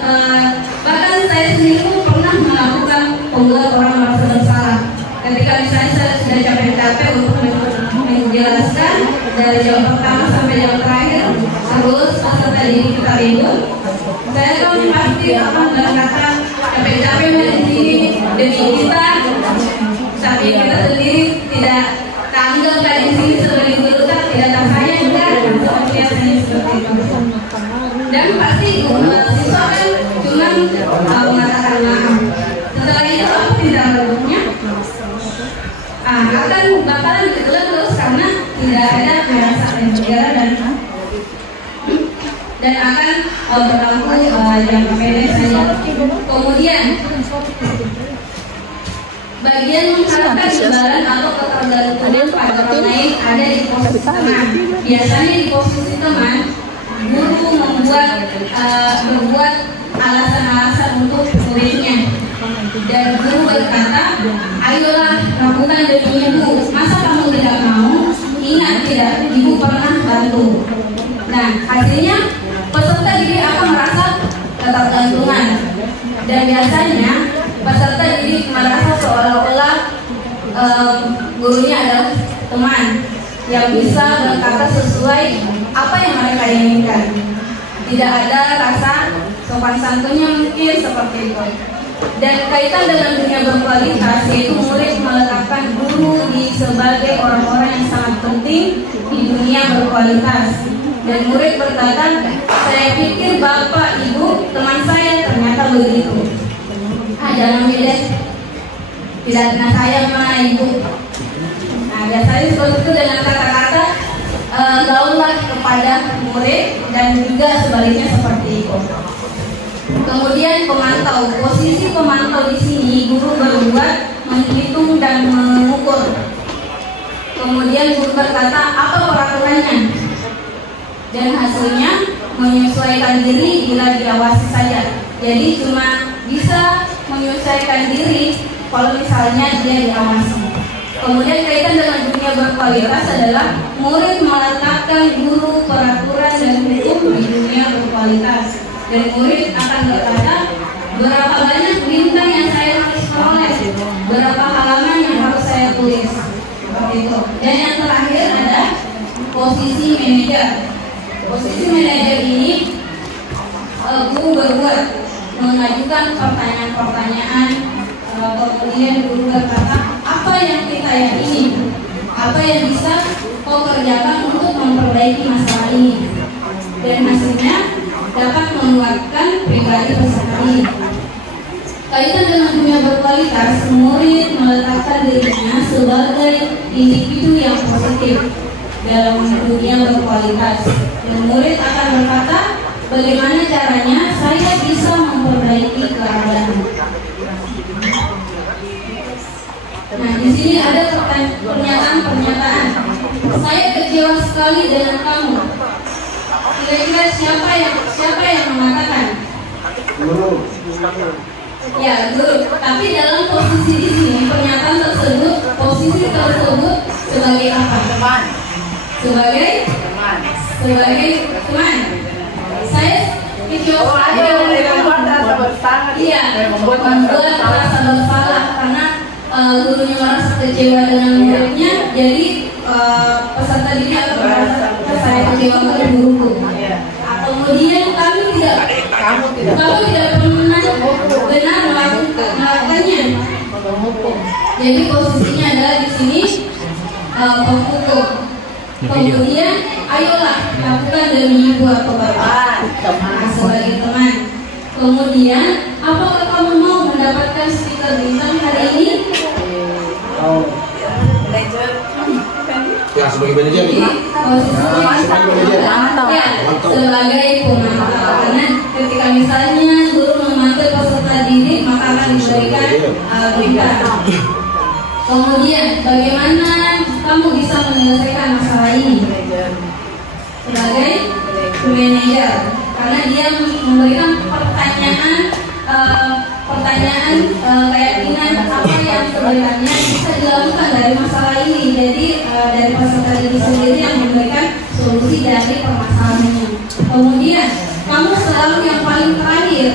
bahkan saya sendiri pun pernah melakukan membuat orang merasa bersalah. Ketika misalnya saya sudah capek-capek untuk menjelaskan dari jam pertama sampai jam terakhir, terus peserta didik kita ribut, saya kan pasti akan berkata capek-capek sendiri demi kita, tapi kita sendiri tidak tanggapkan di sini sebagai guru tidak tersayangkan, biasanya seperti itu. Dan pasti siswa kan cuma mengatakan maaf. Setelah itu apa tidak berikutnya? Bakalan ditelan terus karena tidak ada perasaan negara dan akan berlaku jangka pendek saja. Kemudian bagian mengharapkan imbalan atau ketergantungan pada orang lain ada di posisi teman. Biasanya di posisi teman, guru membuat alasan-alasan untuk muridnya. Dan guru berkata, ayolah lakukan demi ibu. Masa kamu tidak mau? Ingat tidak, ibu pernah bantu. Nah, hasilnya peserta didik akan merasa ketergantungan. Dan biasanya peserta didik merasa seolah-olah gurunya adalah teman yang bisa berkata sesuai apa yang mereka inginkan. Tidak ada rasa sopan santunnya mungkin seperti itu. Dan kaitan dengan dunia berkualitas, yaitu murid meletakkan guru sebagai orang-orang yang sangat penting di dunia berkualitas. Dan murid berkata, saya pikir bapak, ibu, teman saya ternyata begitu. Jangan milih, tidak pernah saya mana ibu. Nah, biasanya seperti itu dengan kata-kata gaulah kepada murid dan juga sebaliknya seperti itu. Kemudian pemantau, posisi pemantau di sini guru berbuat menghitung dan mengukur. Kemudian guru berkata apa peraturannya, dan hasilnya menyesuaikan diri bila diawasi saja. Jadi cuma bisa menyesuaikan diri kalau misalnya dia diawasi. Kemudian kaitan dengan dunia berkualitas adalah murid meletakkan guru peraturan dan hukum di dunia berkualitas. Dan murid akan berkata berapa banyak bintang yang saya harus peroleh, berapa halaman yang harus saya tulis, seperti itu. Dan yang terakhir ada posisi manajer. Posisi manajer ini guru berbuat mengajukan pertanyaan-pertanyaan, kemudian guru berkata apa yang kita yakini, apa yang bisa kau kerjakan untuk memperbaiki masalah ini, dan hasilnya dapat menguatkan pribadi peserta ini. Kaitan dengan dunia berkualitas, murid meletakkan dirinya sebagai individu yang positif dalam dunia berkualitas. Dan murid akan berkata, bagaimana caranya saya bisa memperbaiki keadaan. Nah, di sini ada pernyataan-pernyataan. Saya kecewa sekali dengan kamu. Kira-kira siapa yang mengatakan? Guru. Ya, guru. Tapi dalam posisi di sini pernyataan tersebut, posisi tersebut sebagai apa? Teman. Sebagai teman. Sebagai teman. Saya kecewa sekali. Iya, membuat merasa bersalah karena gurunya merasa kecewa dengan muridnya, jadi peserta didik akan merasa saya kecewa dengan guruku. Kemudian kamu tidak pernah benar melakukannya. Jadi posisinya adalah di sini penghukum. Kemudian ayolah lakukan demi ibu atau bapak sebagai teman. Kemudian apakah kamu mau mendapatkan stiker bintang hari ini? sebagai manajer. Posisinya ya, sebagai pemantau. Karena ketika misalnya guru memantau peserta didik, maka akan diberikan berita. Kemudian bagaimana kamu bisa menyelesaikan masalah ini? Sebagai manajer, karena dia memberikan keyakinan apa yang sebenarnya bisa dilakukan dari masalah ini. Jadi dari peserta didik sendiri yang memberikan solusi dari permasalahannya. Kemudian kamu selalu yang paling terakhir.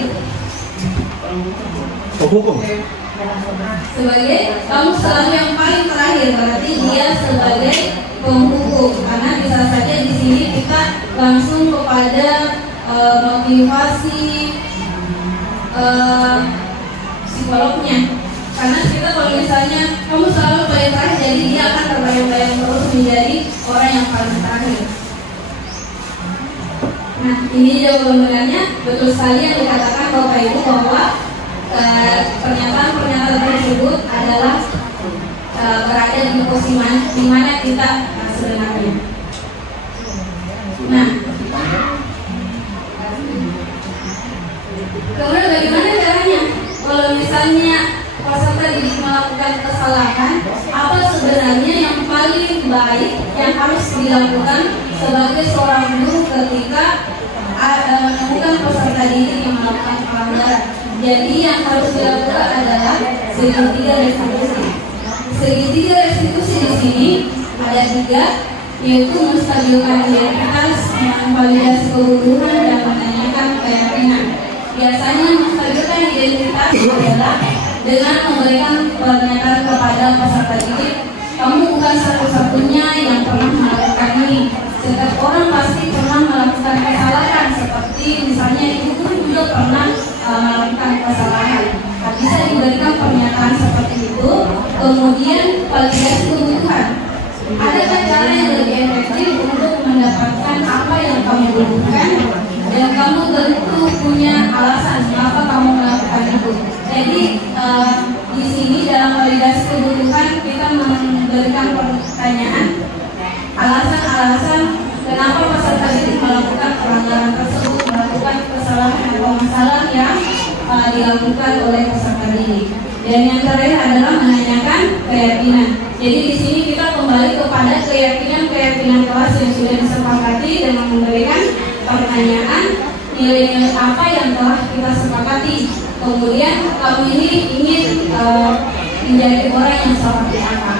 Sebagai kamu selalu yang paling terakhir, berarti dia sebagai penghukum, karena bisa saja di sini kita langsung kepada motivasi psikolognya. Karena kita kalau misalnya kamu selalu paling terakhir, jadi dia akan terbayang-bayang terus menjadi orang yang paling terakhir. Nah, ini jawabannya betul sekali yang dikatakan Bapak Ibu bahwa pernyataan tersebut adalah berada di posisi di mana kita sebenarnya. Nah, kemudian bagaimana caranya? Kalau misalnya peserta didik melakukan kesalahan, apa sebenarnya yang paling baik yang harus dilakukan sebagai seorang guru ketika menemukan peserta didik yang melakukan pelanggaran? Jadi yang harus dilakukan adalah segitiga restitusi. Segitiga restitusi di sini ada 3, yaitu menstabilkan identitas, memvalidasi kebutuhan, dan menanyakan keyakinan. Biasanya menstabilkan identitas adalah dengan memberikan pernyataan kepada peserta didik, kamu bukan satu-satunya yang pernah melakukan ini. Setiap orang pasti pernah melakukan kesalahan, seperti misalnya ibu pun juga pernah melakukan kesalahan. Bisa diberikan pernyataan seperti itu. Kemudian validasi kebutuhan. Adakah cara yang lebih efektif untuk mendapatkan apa yang kamu butuhkan? Dan kamu tentu punya alasan mengapa kamu melakukan itu. Jadi di sini dalam validasi kebutuhan kita memberikan pertanyaan, alasan-alasan kenapa peserta didik melakukan pelanggaran tersebut, melakukan kesalahan atau masalah yang dilakukan oleh peserta didik. Dan yang terakhir adalah menanyakan keyakinan. Jadi di sini kita kembali kepada keyakinan kelas yang sudah disepakati dengan memberikan pertanyaan nilai-nilai apa yang telah kita sepakati. Kemudian kamu ini ingin menjadi orang yang seperti apa?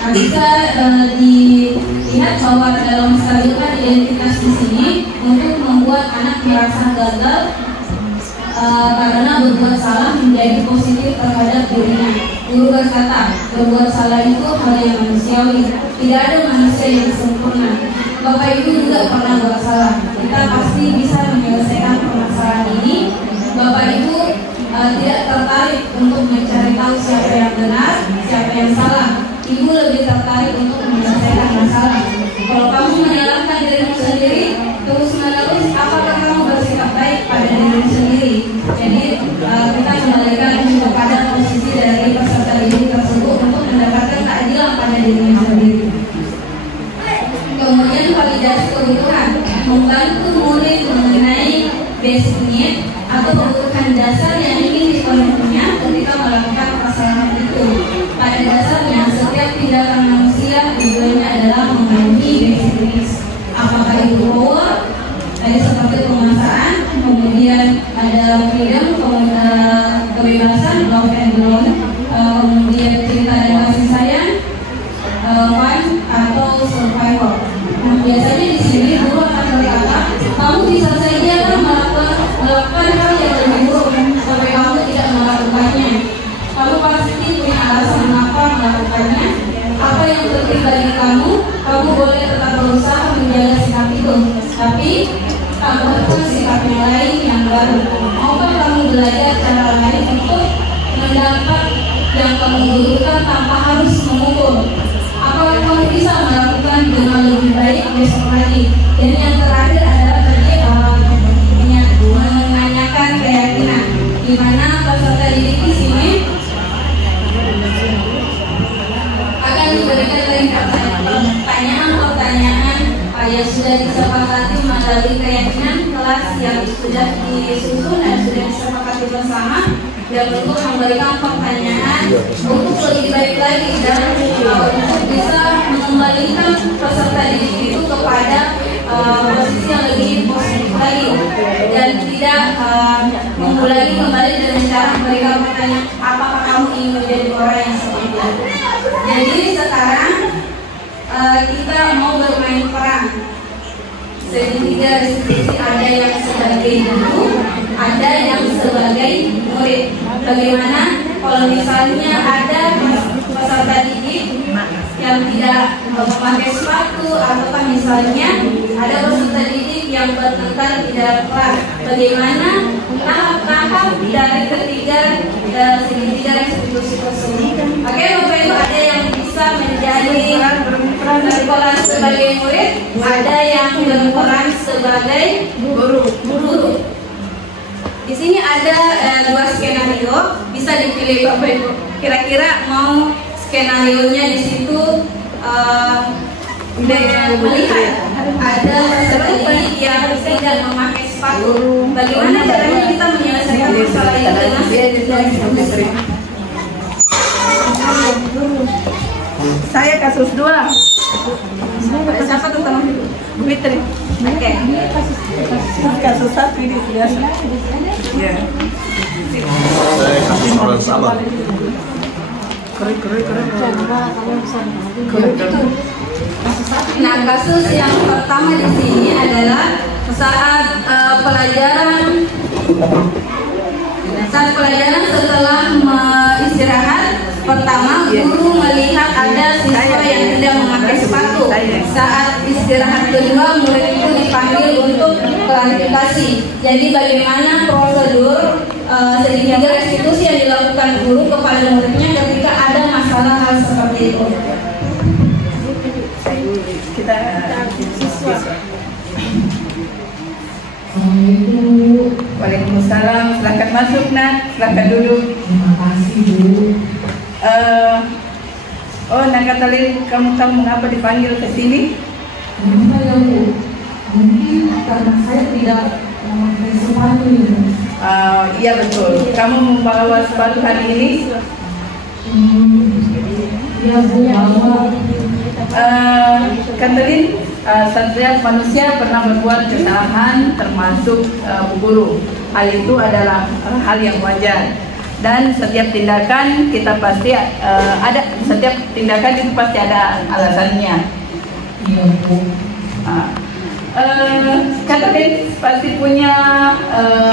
Nah, bisa dilihat bahwa dalam menstabilkan identitas di sini untuk membuat anak merasa gagal karena berbuat salah menjadi positif terhadap dirinya. Guru berkata, berbuat salah itu hal yang manusiawi. Tidak ada manusia yang sempurna. Bapak Ibu juga pernah buat salah. Kita pasti bisa menyelesaikan permasalahan ini. Bapak Ibu tidak tertarik untuk mencari tahu siapa yang benar, siapa yang salah. Ibu lebih tertarik untuk menyelesaikan masalah. Kalau kamu menyalahkan dirimu sendiri, terus menerus, apakah kamu bersikap baik pada dirimu sendiri? Jadi kita kembalikan kepada posisi dari peserta didik tersebut untuk mendapatkan keadilan pada dirinya sendiri. Kemudian validasi kebutuhan, membantu murid mengenai basic need atau kebutuhan dasar yang ingin dipenuhinya ketika melakukan kesalahan itu. Pada dasarnya setiap tindakan manusia tujuannya adalah memenuhi basic needs. Apakah itu power, tadi seperti penguasaan, kemudian ada freedom, kebebasan, love and belong, kemudian cinta dan kasih sayang, fun atau survival. Nah, biasanya di sini guru akan berkata, kamu bisa saja melakukan hal yang lebih buruk sampai kamu tidak melakukannya. Kamu pasti punya alasan mengapa melakukannya. Apa yang penting bagi kamu, kamu boleh tetap berusaha menjaga sikap itu. Tapi tambahkan sikap yang lain yang baru. Maukah kamu belajar cara lain untuk mendapat yang kamu butuhkan tanpa harus memukul? Apakah kamu bisa melakukan dengan lebih baik besok lagi? Dan yang terakhir adalah tadi menanyakan keyakinan, di mana peserta didik di sini akan sudah disepakati melalui keyakinan kelas yang sudah disusun dan sudah disepakati bersama, dan untuk memberikan pertanyaan untuk lebih baik lagi dan untuk bisa mengembalikan peserta didik itu kepada posisi yang lebih positif lagi, dan tidak mengulangi kembali dengan cara memberikan pertanyaan apakah kamu ingin menjadi orang yang seperti itu. Jadi sekarang kita mau bermain peran segitiga restitusi, ada yang sebagai guru, ada yang sebagai murid. Bagaimana kalau misalnya ada peserta didik yang tidak memakai sepatu, ataukah misalnya ada peserta didik yang bertengkar tidak pelan, bagaimana tahap-tahap dari segitiga restitusi tersebut? Oke, Bapak Ibu, ada yang bisa menjadi berperan sebagai murid, ada yang berperan sebagai guru. Di sini ada 2 skenario, bisa dipilih Bapak Ibu. Kira-kira mau skenario-nya di situ melihat ada peserta didik yang tidak memakai sepatu. Bagaimana caranya kita menyelesaikan masalah itu dengan Saya kasus 2. Siapa tuh teman? Bu Fitri. Oke. Kasus 1 ini biasa. Ya. Saya kasus orang salah. Nah, kasus yang pertama di sini adalah saat pelajaran setelah istirahat pertama, guru melihat ada siswa yang tidak memakai sepatu. Saat istirahat kedua, murid itu dipanggil untuk klarifikasi. Jadi bagaimana prosedur segitiga restitusi yang dilakukan guru kepada muridnya ketika ada masalah hal seperti itu? Kita Waalaikumsalam. Silakan masuk, Nak. Silakan duduk. Terima kasih, Bu. Nak Katalin, kamu tahu mengapa dipanggil ke sini? Kenapa ya, Bu? Mungkin karena saya tidak memakai sepatu ini. Iya betul. Kamu membawa sepatu hari ini? Iya, Bu. Bawa. Katalin, setiap manusia pernah berbuat kesalahan, termasuk Bu Guru. Hal itu adalah hal yang wajar. Dan setiap tindakan kita pasti setiap tindakan itu pasti ada alasannya. Iya, Bu. Katalin pasti punya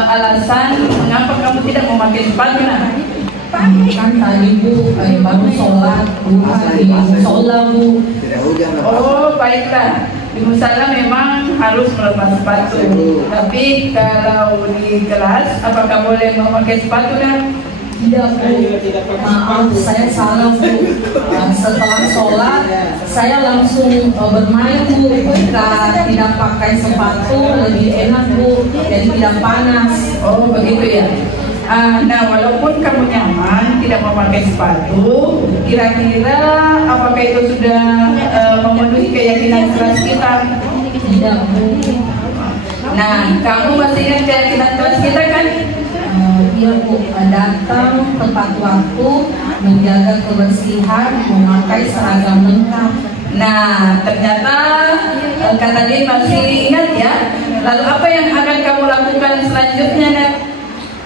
alasan mengapa kamu tidak memakai sepatu, Nak? Kan tadi, Bu, baru sholat, Bu, sholat, Bu. Oh, baiklah. Di musala memang harus melepas sepatu. Tapi kalau di kelas, apakah boleh memakai sepatu, Nak? Tidak, Bu. Maaf, saya salah, Bu. Setelah sholat, saya langsung bermain, Bu. Jika tidak pakai sepatu, lebih enak, Bu. Jadi tidak panas. Oh, begitu ya. Nah, walaupun kamu nyaman tidak memakai sepatu, kira-kira apakah itu sudah memenuhi keyakinan kelas kita? Tidak, Bu. Nah, kamu masih ingat keyakinan kelas kita kan? Iya, Bu. Datang tepat waktu, menjaga kebersihan, memakai seragam lengkap. Nah, ternyata kata dia masih ingat ya. Lalu apa yang akan kamu lakukan selanjutnya, Nak?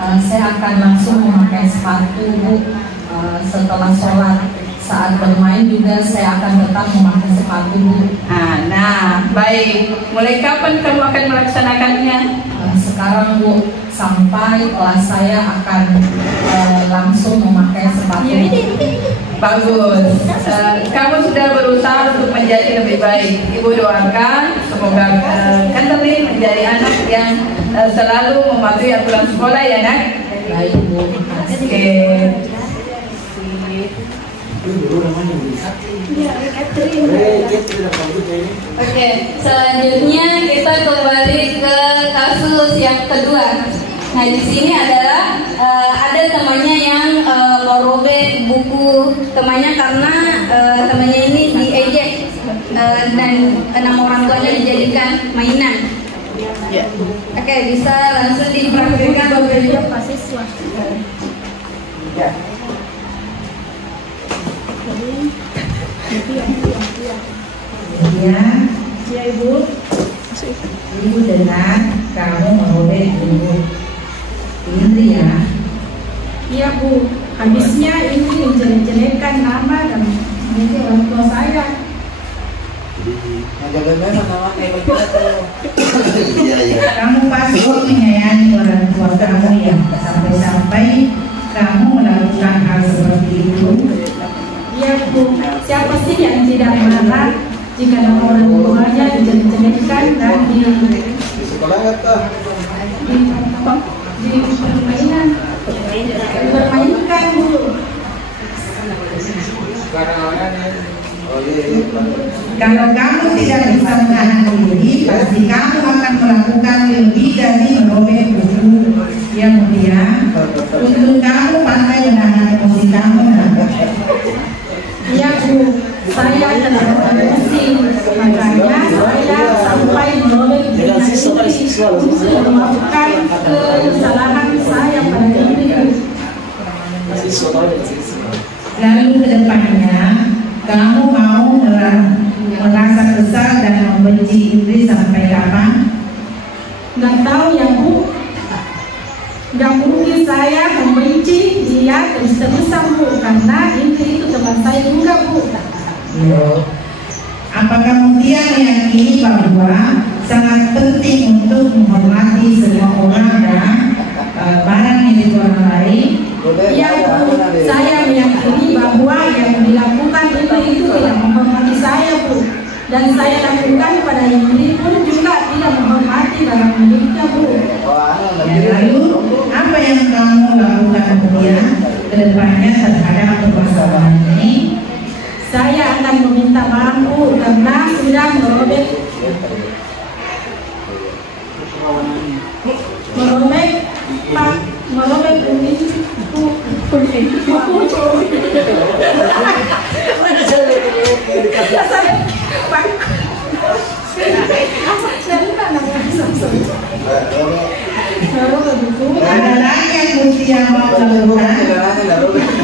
Saya akan langsung memakai sepatu, Bu. Setelah sholat, saat bermain juga saya akan tetap memakai sepatu, Bu. Nah, baik. Mulai kapan kamu akan melaksanakannya? Sekarang, Bu, sampai kelas saya akan langsung memakai sepatu. Bagus. Kamu sudah berusaha untuk menjadi lebih baik. Ibu doakan semoga Katalin menjadi anak yang selalu mematuhi aturan sekolah ya, Nak. Baik, Bu. Oke. Oke, selanjutnya kita kembali ke kasus yang kedua. Nah, di sini adalah ada temannya yang merobek buku temannya karena temannya ini diejek dan 6 orang tuanya dijadikan mainan. Oke, bisa langsung dipraktikkan Bapak Ibu mahasiswa. Ya Ibu, Ibu dengar kamu merobek Ibu Indri ya? Iya Bu, habisnya ini menjelek-jelekkan nama dan nanti orang tua saya. Kamu pasti menyayangi orang tua kamu ya, sampai-sampai kamu melakukan hal seperti itu. Iya Bu, siapa sih yang tidak marah jika nama orang tuanya dijelek-jelekkan dan dipermainkan Bu. Kalau kamu tidak bisa menahan diri, pasti kamu akan melakukan lebih dari merobek buku. Ya Mulia, untuk kamu pandai menahan emosi kamu. Iya Bu, saya terlalu emosi, makanya saya sampai merobek untuk melakukan kesalahan saya pada diri. Lalu kedepannya kamu mau merasa kesal dan membenci Indri sampai kapan? Nggak tahu ya Bu, nggak mungkin saya membenci dia terus-terusan Bu, karena Indri itu teman saya juga Bu. Apakah Mutia meyakini bahwa sangat penting untuk menghormati semua orang dan barang milik orang lain? Ya Bu, saya meyakini bahwa yang dilakukan itu tidak menghormati saya Bu, dan saya lakukan pada Indri pun juga tidak menghormati barang miliknya Bu. Lalu apa yang kamu lakukan kemudian kedepannya terhadap permasalahan ini? Saya akan meminta maaf Bu, karena sudah merobek Ada lagi yang Mutia mau lakukan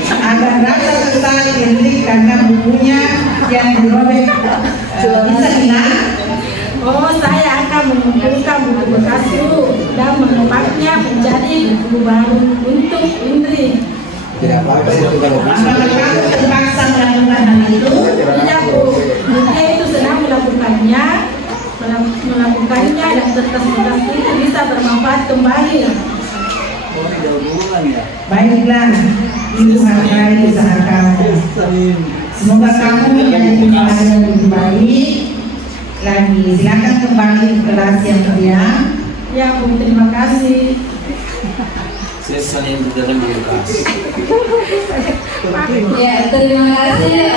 agar rasa kesal Indri karena bukunya yang dirobek bisa hilang? Oh, saya akan mengumpulkan buku bekas itu dan menempatnya menjadi buku baru untuk Indri. Apakah kamu terpaksa melakukan hal itu? Tidak Bu, dia itu senang melakukannya dan bekas-bekas itu bisa bermanfaat kembali. Baiklah, Ibu hargai usaha kamu. Semoga kamu menjadi pribadi yang lebih baik lagi. Silakan kembali ke kelas yang mulia. Ya Bu, terima kasih. Saya saling dalam kelas. Ya, terima kasih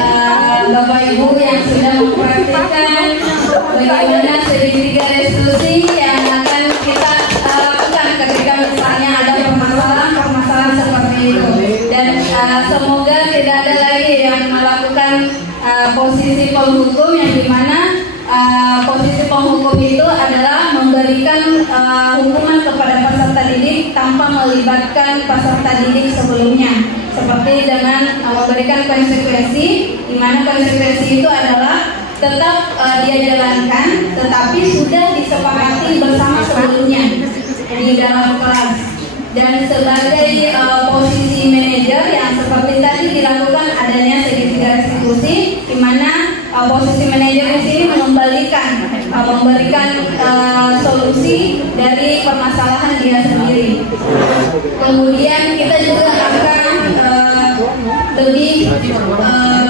Bapak Ibu yang sudah mempraktikkan bagaimana segitiga restitusi yang akan kita lakukan ketika misalnya ada permasalahan seperti itu. Dan semoga tidak ada lagi yang melakukan posisi penghukum yang dimana posisi penghukum itu adalah memberikan hukuman kepada peserta didik tanpa melibatkan peserta didik sebelumnya, seperti dengan memberikan konsekuensi, di mana konsekuensi itu adalah tetap dia jalankan, tetapi sudah disepakati bersama sebelumnya di dalam kelas. Dan sebagai posisi manajer yang seperti tadi dilakukan adanya segitiga restitusi, di mana posisi manajer di sini memberikan solusi dari permasalahan dia sendiri. Kemudian kita juga akan lebih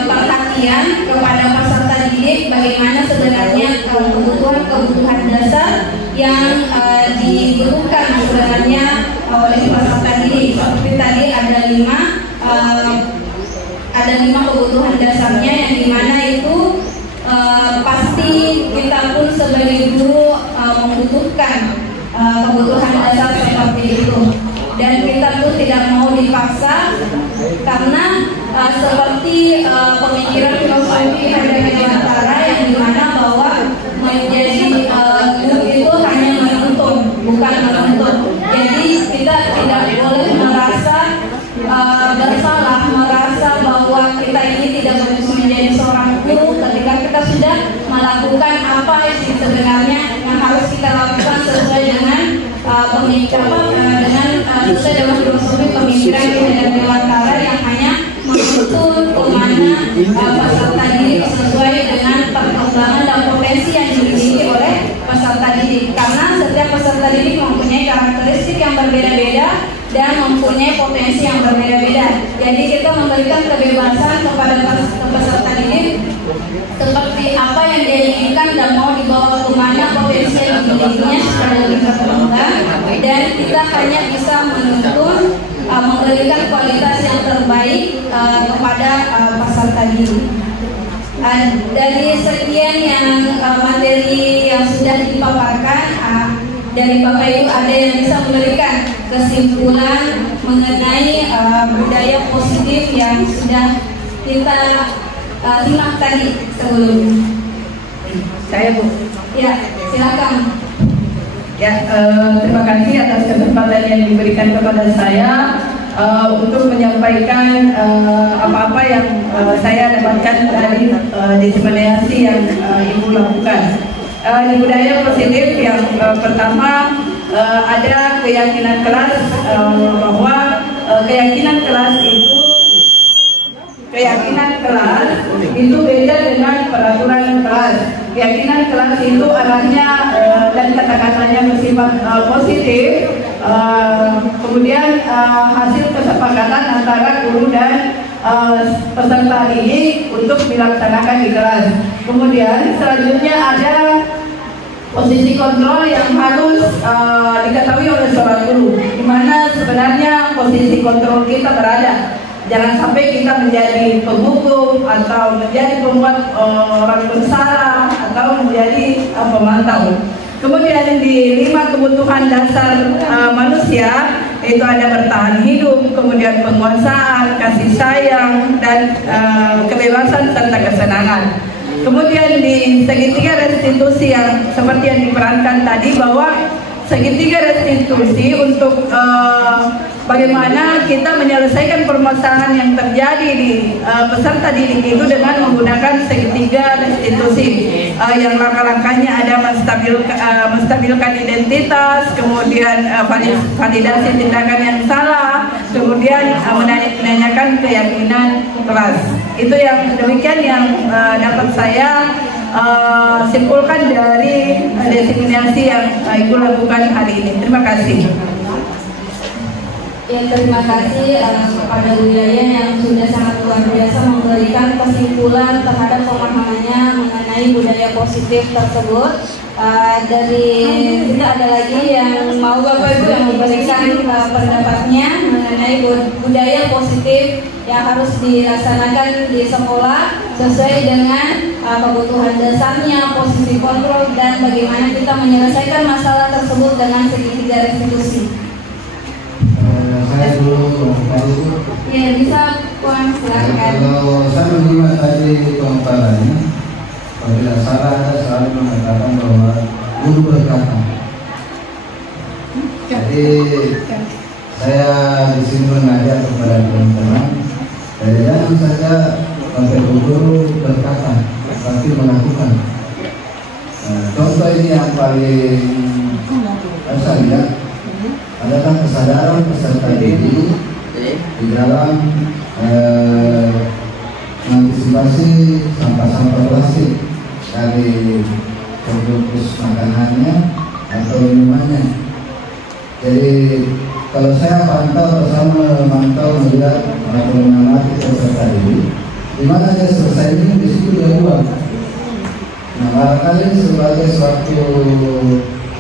perhatian kepada peserta didik bagaimana sebenarnya kebutuhan dasar yang dibutuhkan sebenarnya oleh peserta didik. Seperti tadi ada 5 kebutuhan dasarnya yang dimana itu pasti kita pun sebagai guru membutuhkan kebutuhan dasar seperti itu, dan kita pun tidak mau dipaksa karena seperti pemikiran filosofi Hendra Dewantara yang dimana dicapai dengan sesuai dengan filosofi pemikiran dan dewantara yang hanya menuntut kemana peserta didik sesuai dengan perkembangan dan potensi yang dimiliki oleh peserta didik, karena setiap peserta didik mempunyai karakteristik yang berbeda-beda dan mempunyai potensi yang berbeda-beda. Jadi kita memberikan kebebasan kepada peserta didik seperti apa yang dia inginkan dan mau dibawa kemana potensi yang dimilikinya secara lebih berkembang, dan kita hanya bisa menuntun memberikan kualitas yang terbaik kepada peserta didik. Dari sekian yang materi yang sudah dipaparkan, dari Bapak Ibu ada yang bisa memberikan kesimpulan mengenai budaya positif yang sudah kita simak tadi sebelumnya? Saya Bu. Ya, silakan. Ya, terima kasih atas kesempatan yang diberikan kepada saya untuk menyampaikan apa-apa yang saya dapatkan dari diseminasi yang Ibu lakukan. Di budaya positif yang pertama ada keyakinan kelas bahwa keyakinan kelas itu beda dengan peraturan kelas. Keyakinan kelas itu arahnya dan kata-katanya bersifat positif. Kemudian hasil kesepakatan antara guru dan peserta didik untuk dilaksanakan di kelas. Kemudian selanjutnya ada posisi kontrol yang harus diketahui oleh seorang guru, di mana sebenarnya posisi kontrol kita berada. Jangan sampai kita menjadi penghukum atau menjadi pembuat orang bersalah atau menjadi pemantau. Kemudian di 5 kebutuhan dasar manusia, yaitu ada bertahan hidup, kemudian penguasaan, kasih sayang, dan kebebasan serta kesenangan. Kemudian di segitiga restitusi yang seperti yang diperankan tadi, bahwa segitiga restitusi untuk bagaimana kita menyelesaikan permasalahan yang terjadi di peserta didik itu dengan menggunakan segitiga restitusi yang langkah-langkahnya ada menstabilkan identitas, kemudian validasi tindakan yang salah, kemudian menanyakan keyakinan kelas. Itu yang demikian yang dapat saya simpulkan dari diseminasi yang Ibu lakukan hari ini. Terima kasih. Ya, terima kasih kepada Bu Yaya yang sudah sangat luar biasa memberikan kesimpulan terhadap pemahamannya mengenai budaya positif tersebut. Dari kita ada lagi yang mau Bapak Ibu yang memberikan pendapatnya mengenai budaya positif yang harus dilaksanakan di sekolah sesuai dengan kebutuhan dasarnya, posisi kontrol, dan bagaimana kita menyelesaikan masalah tersebut dengan segitiga restitusi. Saya dulu Ya, bisa Puan, silakan. Kalau saya menyimak tadi pemaparannya, apabila salah ada selalu mengatakan bahwa guru berkata. Jadi saya di sini mengajak kepada teman-teman, jangan saja sampai guru berkata, tapi melakukan. Contoh ini yang paling saya lihat adalah kesadaran peserta didik di dalam mengantisipasi sampah-sampah plastik dari bungkus makanannya atau minumannya. Jadi kalau saya memantau melihat atau mengamati peserta didik, di mana dia selesai ini, di situ dia buang. Nah, barangkali sebagai suatu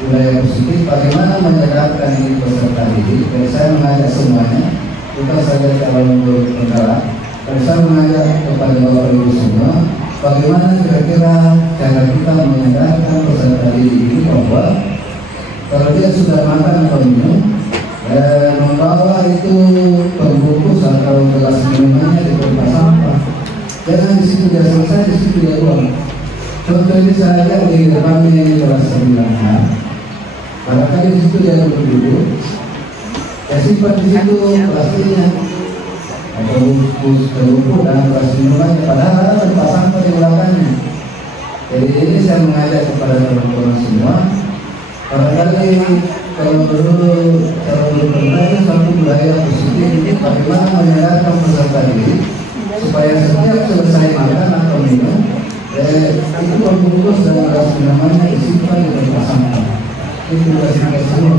budaya positif, bagaimana menyedarkan ini peserta didik. Jadi saya mengajak semuanya, bukan saja calon guru penggerak, tapi saya mengajak kepada Bapak Ibu semua, bagaimana kira-kira cara kita menyedarkan peserta didik ini bahwa kalau dia sudah makan atau minum, membawa itu pembungkus atau gelas minumannya di tempat sampah. Jangan di situ dia selesai, di situ dia buang. Contoh ini saya lihat di depannya kelas 9A. Barangkali di situ dia duduk, ya simpan di situ plastiknya atau bungkus terlumpur dan gelas minumannya, padahal ada tempat sampah di belakangnya. Jadi ini saya mengajak kepada teman-teman semua, barangkali kalau dulu tentang suatu budaya positif ini bagaimana menyadarkan peserta didik supaya setiap selesai makan atau minum itu berbungkus dan gelas minumannya disimpan di tempat sampah. Itu tugas semua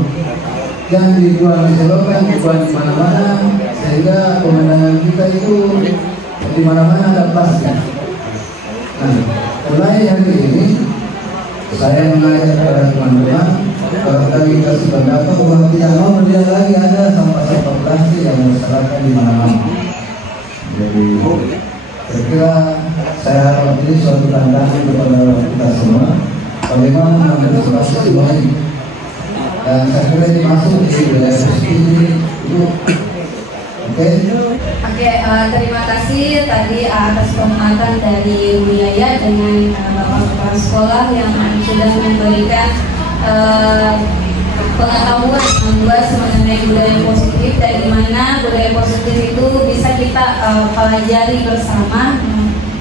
yang dibuang di selokan, dibuang di mana-mana, sehingga pemandangan kita itu di mana-mana ada plastik. Nah, mulai hari ini saya mengajak kepada teman-teman kalau kami kasih pendapat bahwa tidak mau melihat lagi ada sampah-sampah plastik yang berserakan di mana-mana. Jadi saya kira saya harap ini suatu tantangan kepada kita semua bagaimana mengantisipasi semua ini. Dan saya kira ini masuk di wilayah ini itu. Oke, terima kasih tadi atas penguatan dari Bu Yaya dengan Bapak Kepala Sekolah yang sudah memberikan pengetahuan luas mengenai budaya positif dan di mana budaya positif itu bisa kita pelajari bersama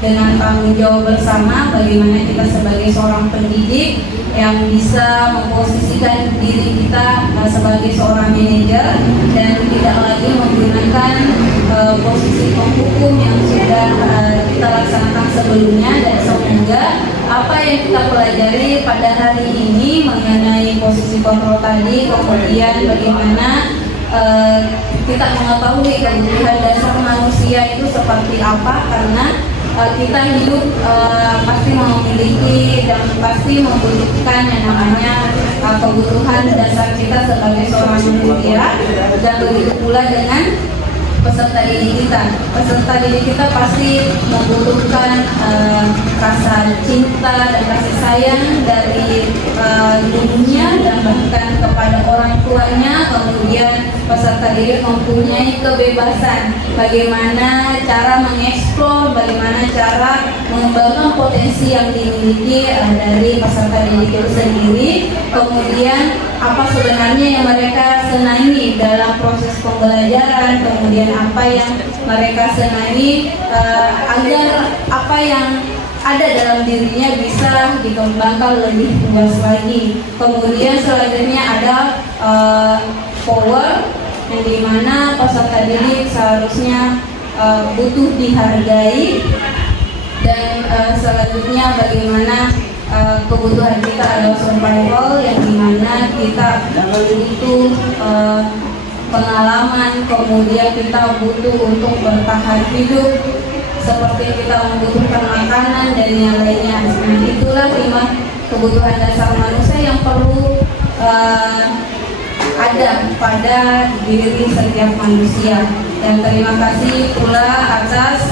dengan tanggung jawab bersama bagaimana kita sebagai seorang pendidik yang bisa memposisikan diri kita sebagai seorang manajer dan tidak lagi menggunakan posisi penghukum yang sudah kita laksanakan sebelumnya. Dan semoga apa yang kita pelajari pada hari ini mengenai posisi kontrol tadi, kemudian bagaimana kita mengetahui kebutuhan dasar manusia itu seperti apa, karena kita hidup pasti memiliki dan pasti membutuhkan yang namanya kebutuhan dasar kita sebagai seorang manusia, dan begitu pula dengan peserta didik kita. Peserta didik kita pasti membutuhkan rasa cinta dan kasih sayang dari ibunya dan bahkan kepada orang tuanya. Kemudian peserta didik mempunyai kebebasan bagaimana cara mengeksplor, bagaimana cara mengembangkan potensi yang dimiliki dari peserta didik itu sendiri. Kemudian apa sebenarnya yang mereka senangi dalam proses pembelajaran, kemudian apa yang mereka senangi agar apa yang ada dalam dirinya bisa dikembangkan lebih luas lagi. Kemudian selanjutnya ada power yang dimana peserta didik seharusnya butuh dihargai, dan selanjutnya bagaimana kebutuhan kita adalah survival yang dimana kita butuh pengalaman, kemudian kita butuh untuk bertahan hidup seperti kita membutuhkan makanan dan yang lainnya. Nah, itulah 5 kebutuhan dasar manusia yang perlu ada pada diri setiap manusia. Dan terima kasih pula atas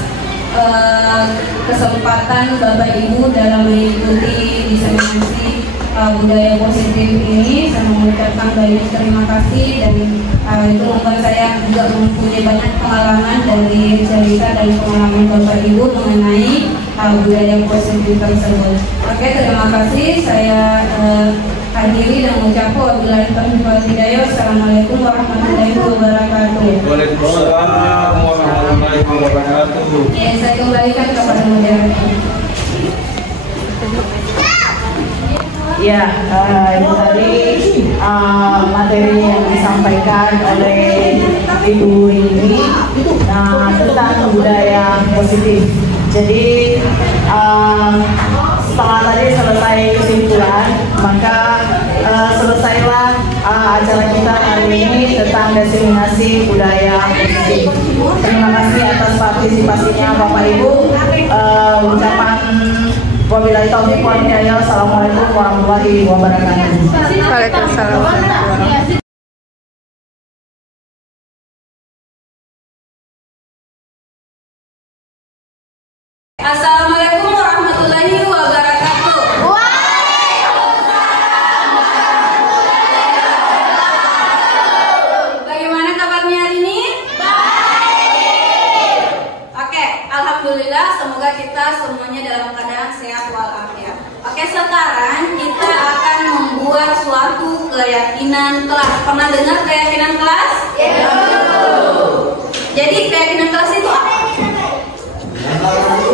kesempatan Bapak Ibu dalam mengikuti diseminasi budaya positif ini. Saya mengucapkan banyak terima kasih, dan itu membuat saya juga mempunyai banyak pengalaman dari cerita dan pengalaman Bapak Ibu mengenai budaya positif tersebut. Oke, terima kasih. Saya akhiri dan mengucapkan wabillahi taufiq wal hidayah. Assalamualaikum warahmatullahi wabarakatuh. Waalaikumsalam warahmatullahi wabarakatuh. Ya, saya kembalikan kepada moderator. Ya, itu tadi materi yang disampaikan oleh Ibu ini tentang budaya positif. Jadi setelah tadi selesai kesimpulan, maka selesailah acara kita hari ini tentang diseminasi budaya positif. Terima kasih atas partisipasinya Bapak Ibu. Ucapan wabillahi taufiq wal hidayah. Assalamualaikum warahmatullahi wabarakatuh. Waalaikumsalam. Assalamualaikum warahmatullahi wabarakatuh. Bagaimana kabarnya hari ini? Baik. Oke, alhamdulillah, semoga kita semuanya dalam keadaan sehat walafiat. Oke, sekarang kita akan membuat suatu keyakinan kelas. Pernah dengar keyakinan kelas? Jadi keyakinan kelas itu apa?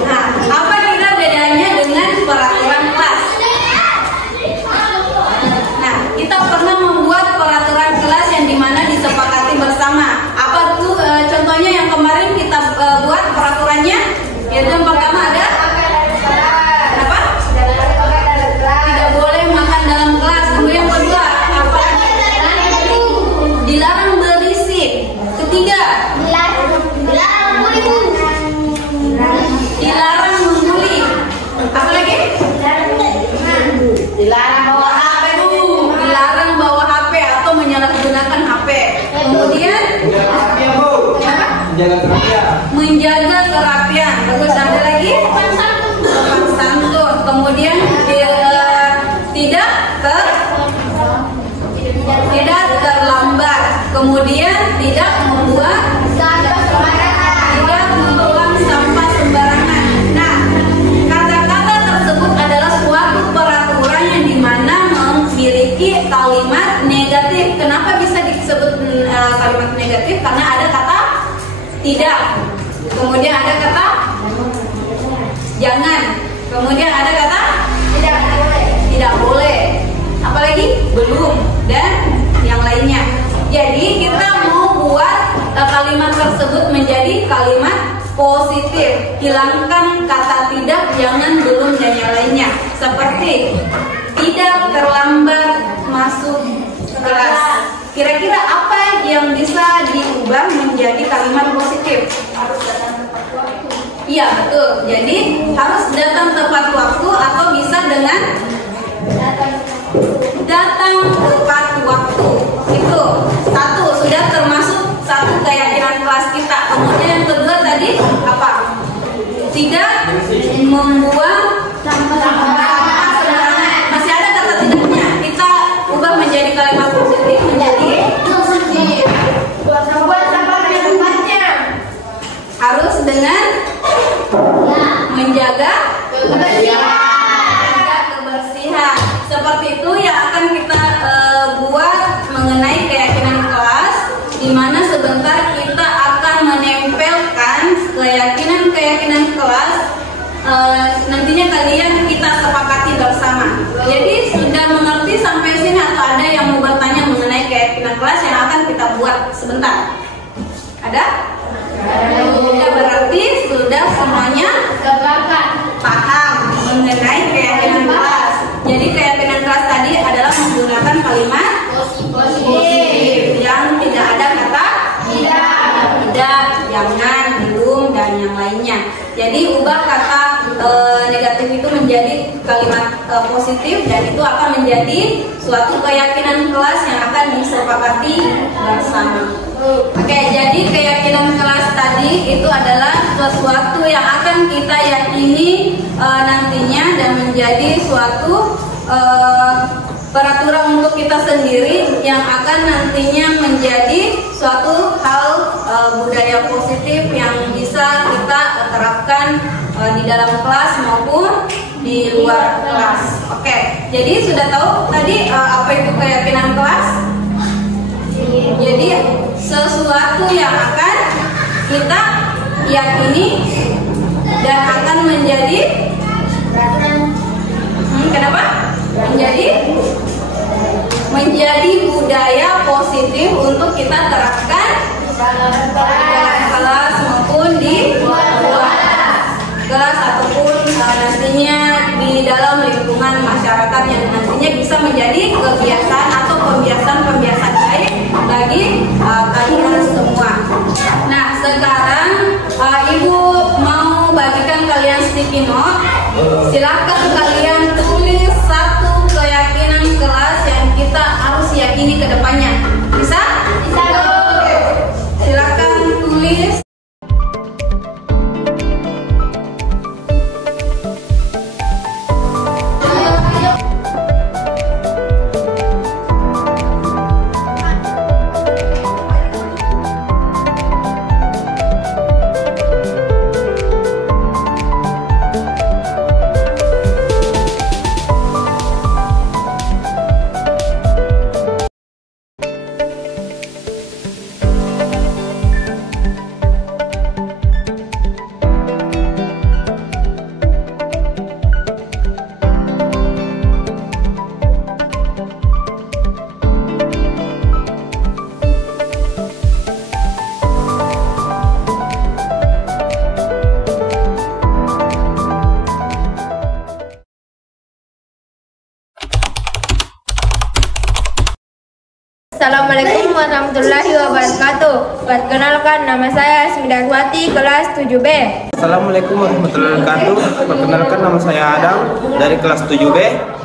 Nah, apa kira bedanya dengan peraturan kelas? Nah, kita pernah membuat peraturan kelas yang dimana disepakati tidak. Kemudian ada kata jangan. Kemudian ada kata tidak boleh. Apalagi belum dan yang lainnya. Jadi kita mau buat kalimat tersebut menjadi kalimat positif. Hilangkan kata tidak, jangan, belum dan yang lainnya. Seperti tidak terlambat masuk kelas. Kira-kira apa yang bisa diubah menjadi kalimat positif? Harus datang tepat waktu. Iya, betul. Jadi harus datang tepat waktu atau bisa dengan datang tepat waktu. Itu satu, sudah termasuk satu keyakinan kelas kita. Kemudian yang kedua tadi apa? Tidak membuang sampah sembarangan. Masih ada kata tidaknya. Kita ubah menjadi kalimat positif menjadi buang sampah di tempatnya. Harus dengan menjaga kebersihan. Seperti itu yang akan kita buat mengenai keyakinan kelas, di mana sebentar kita akan menempelkan keyakinan kelas. Nantinya kalian kita sepakati bersama. Jadi sudah mengerti sampai sini atau ada yang mau bertanya mengenai keyakinan kelas yang akan kita buat sebentar? Ada? Sudah, berarti sudah semuanya paham mengenai keyakinan kelas. Jadi keyakinan kelas tadi adalah menggunakan kalimat positif yang tidak ada kata tidak, jangan, belum dan yang lainnya. Jadi ubah kata negatif itu menjadi kalimat positif dan itu akan menjadi suatu keyakinan kelas yang akan disepakati bersama. Oke, jadi keyakinan kelas tadi itu adalah sesuatu yang akan kita yakini nantinya dan menjadi suatu peraturan untuk kita sendiri yang akan nantinya menjadi suatu hal budaya positif yang bisa kita terapkan di dalam kelas maupun di luar kelas. Oke, jadi sudah tahu tadi apa itu keyakinan kelas? Jadi sesuatu yang akan kita yakini dan akan menjadi kenapa? Menjadi budaya positif untuk kita terapkan dalam kelas maupun di luar kelas ataupun nantinya di dalam lingkungan masyarakat yang nantinya bisa menjadi kebiasaan atau pembiasaan baik bagi kalian semua. Nah, sekarang Ibu mau bagikan kalian sticky note. Silakan kalian tulis satu keyakinan kelas yang kita harus yakini ke depannya. Bisa? Bisa. Silakan tulis. Assalamualaikum warahmatullahi wabarakatuh. Perkenalkan, nama saya Asmidarwati, kelas 7B. Assalamualaikum warahmatullahi wabarakatuh. Perkenalkan, nama saya Adam dari kelas 7B.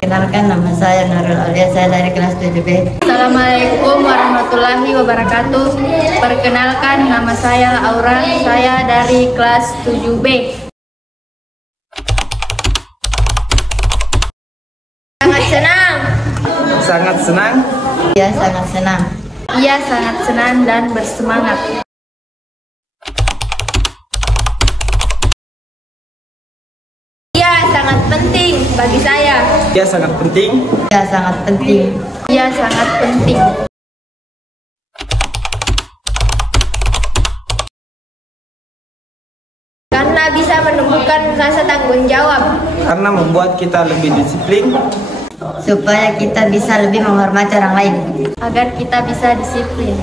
Perkenalkan, nama saya Narul Alia, saya dari kelas 7B. Assalamualaikum warahmatullahi wabarakatuh. Perkenalkan, nama saya Aura, saya dari kelas 7B. Sangat senang. Sangat senang. Iya, sangat senang. Ia sangat senang dan bersemangat. Ia sangat penting bagi saya. Ia sangat penting. Iya, sangat penting. Ia sangat penting. bisa menumbuhkan rasa tanggung jawab. Karena membuat kita lebih disiplin. Supaya kita bisa lebih menghormati orang lain. Agar kita bisa disiplin.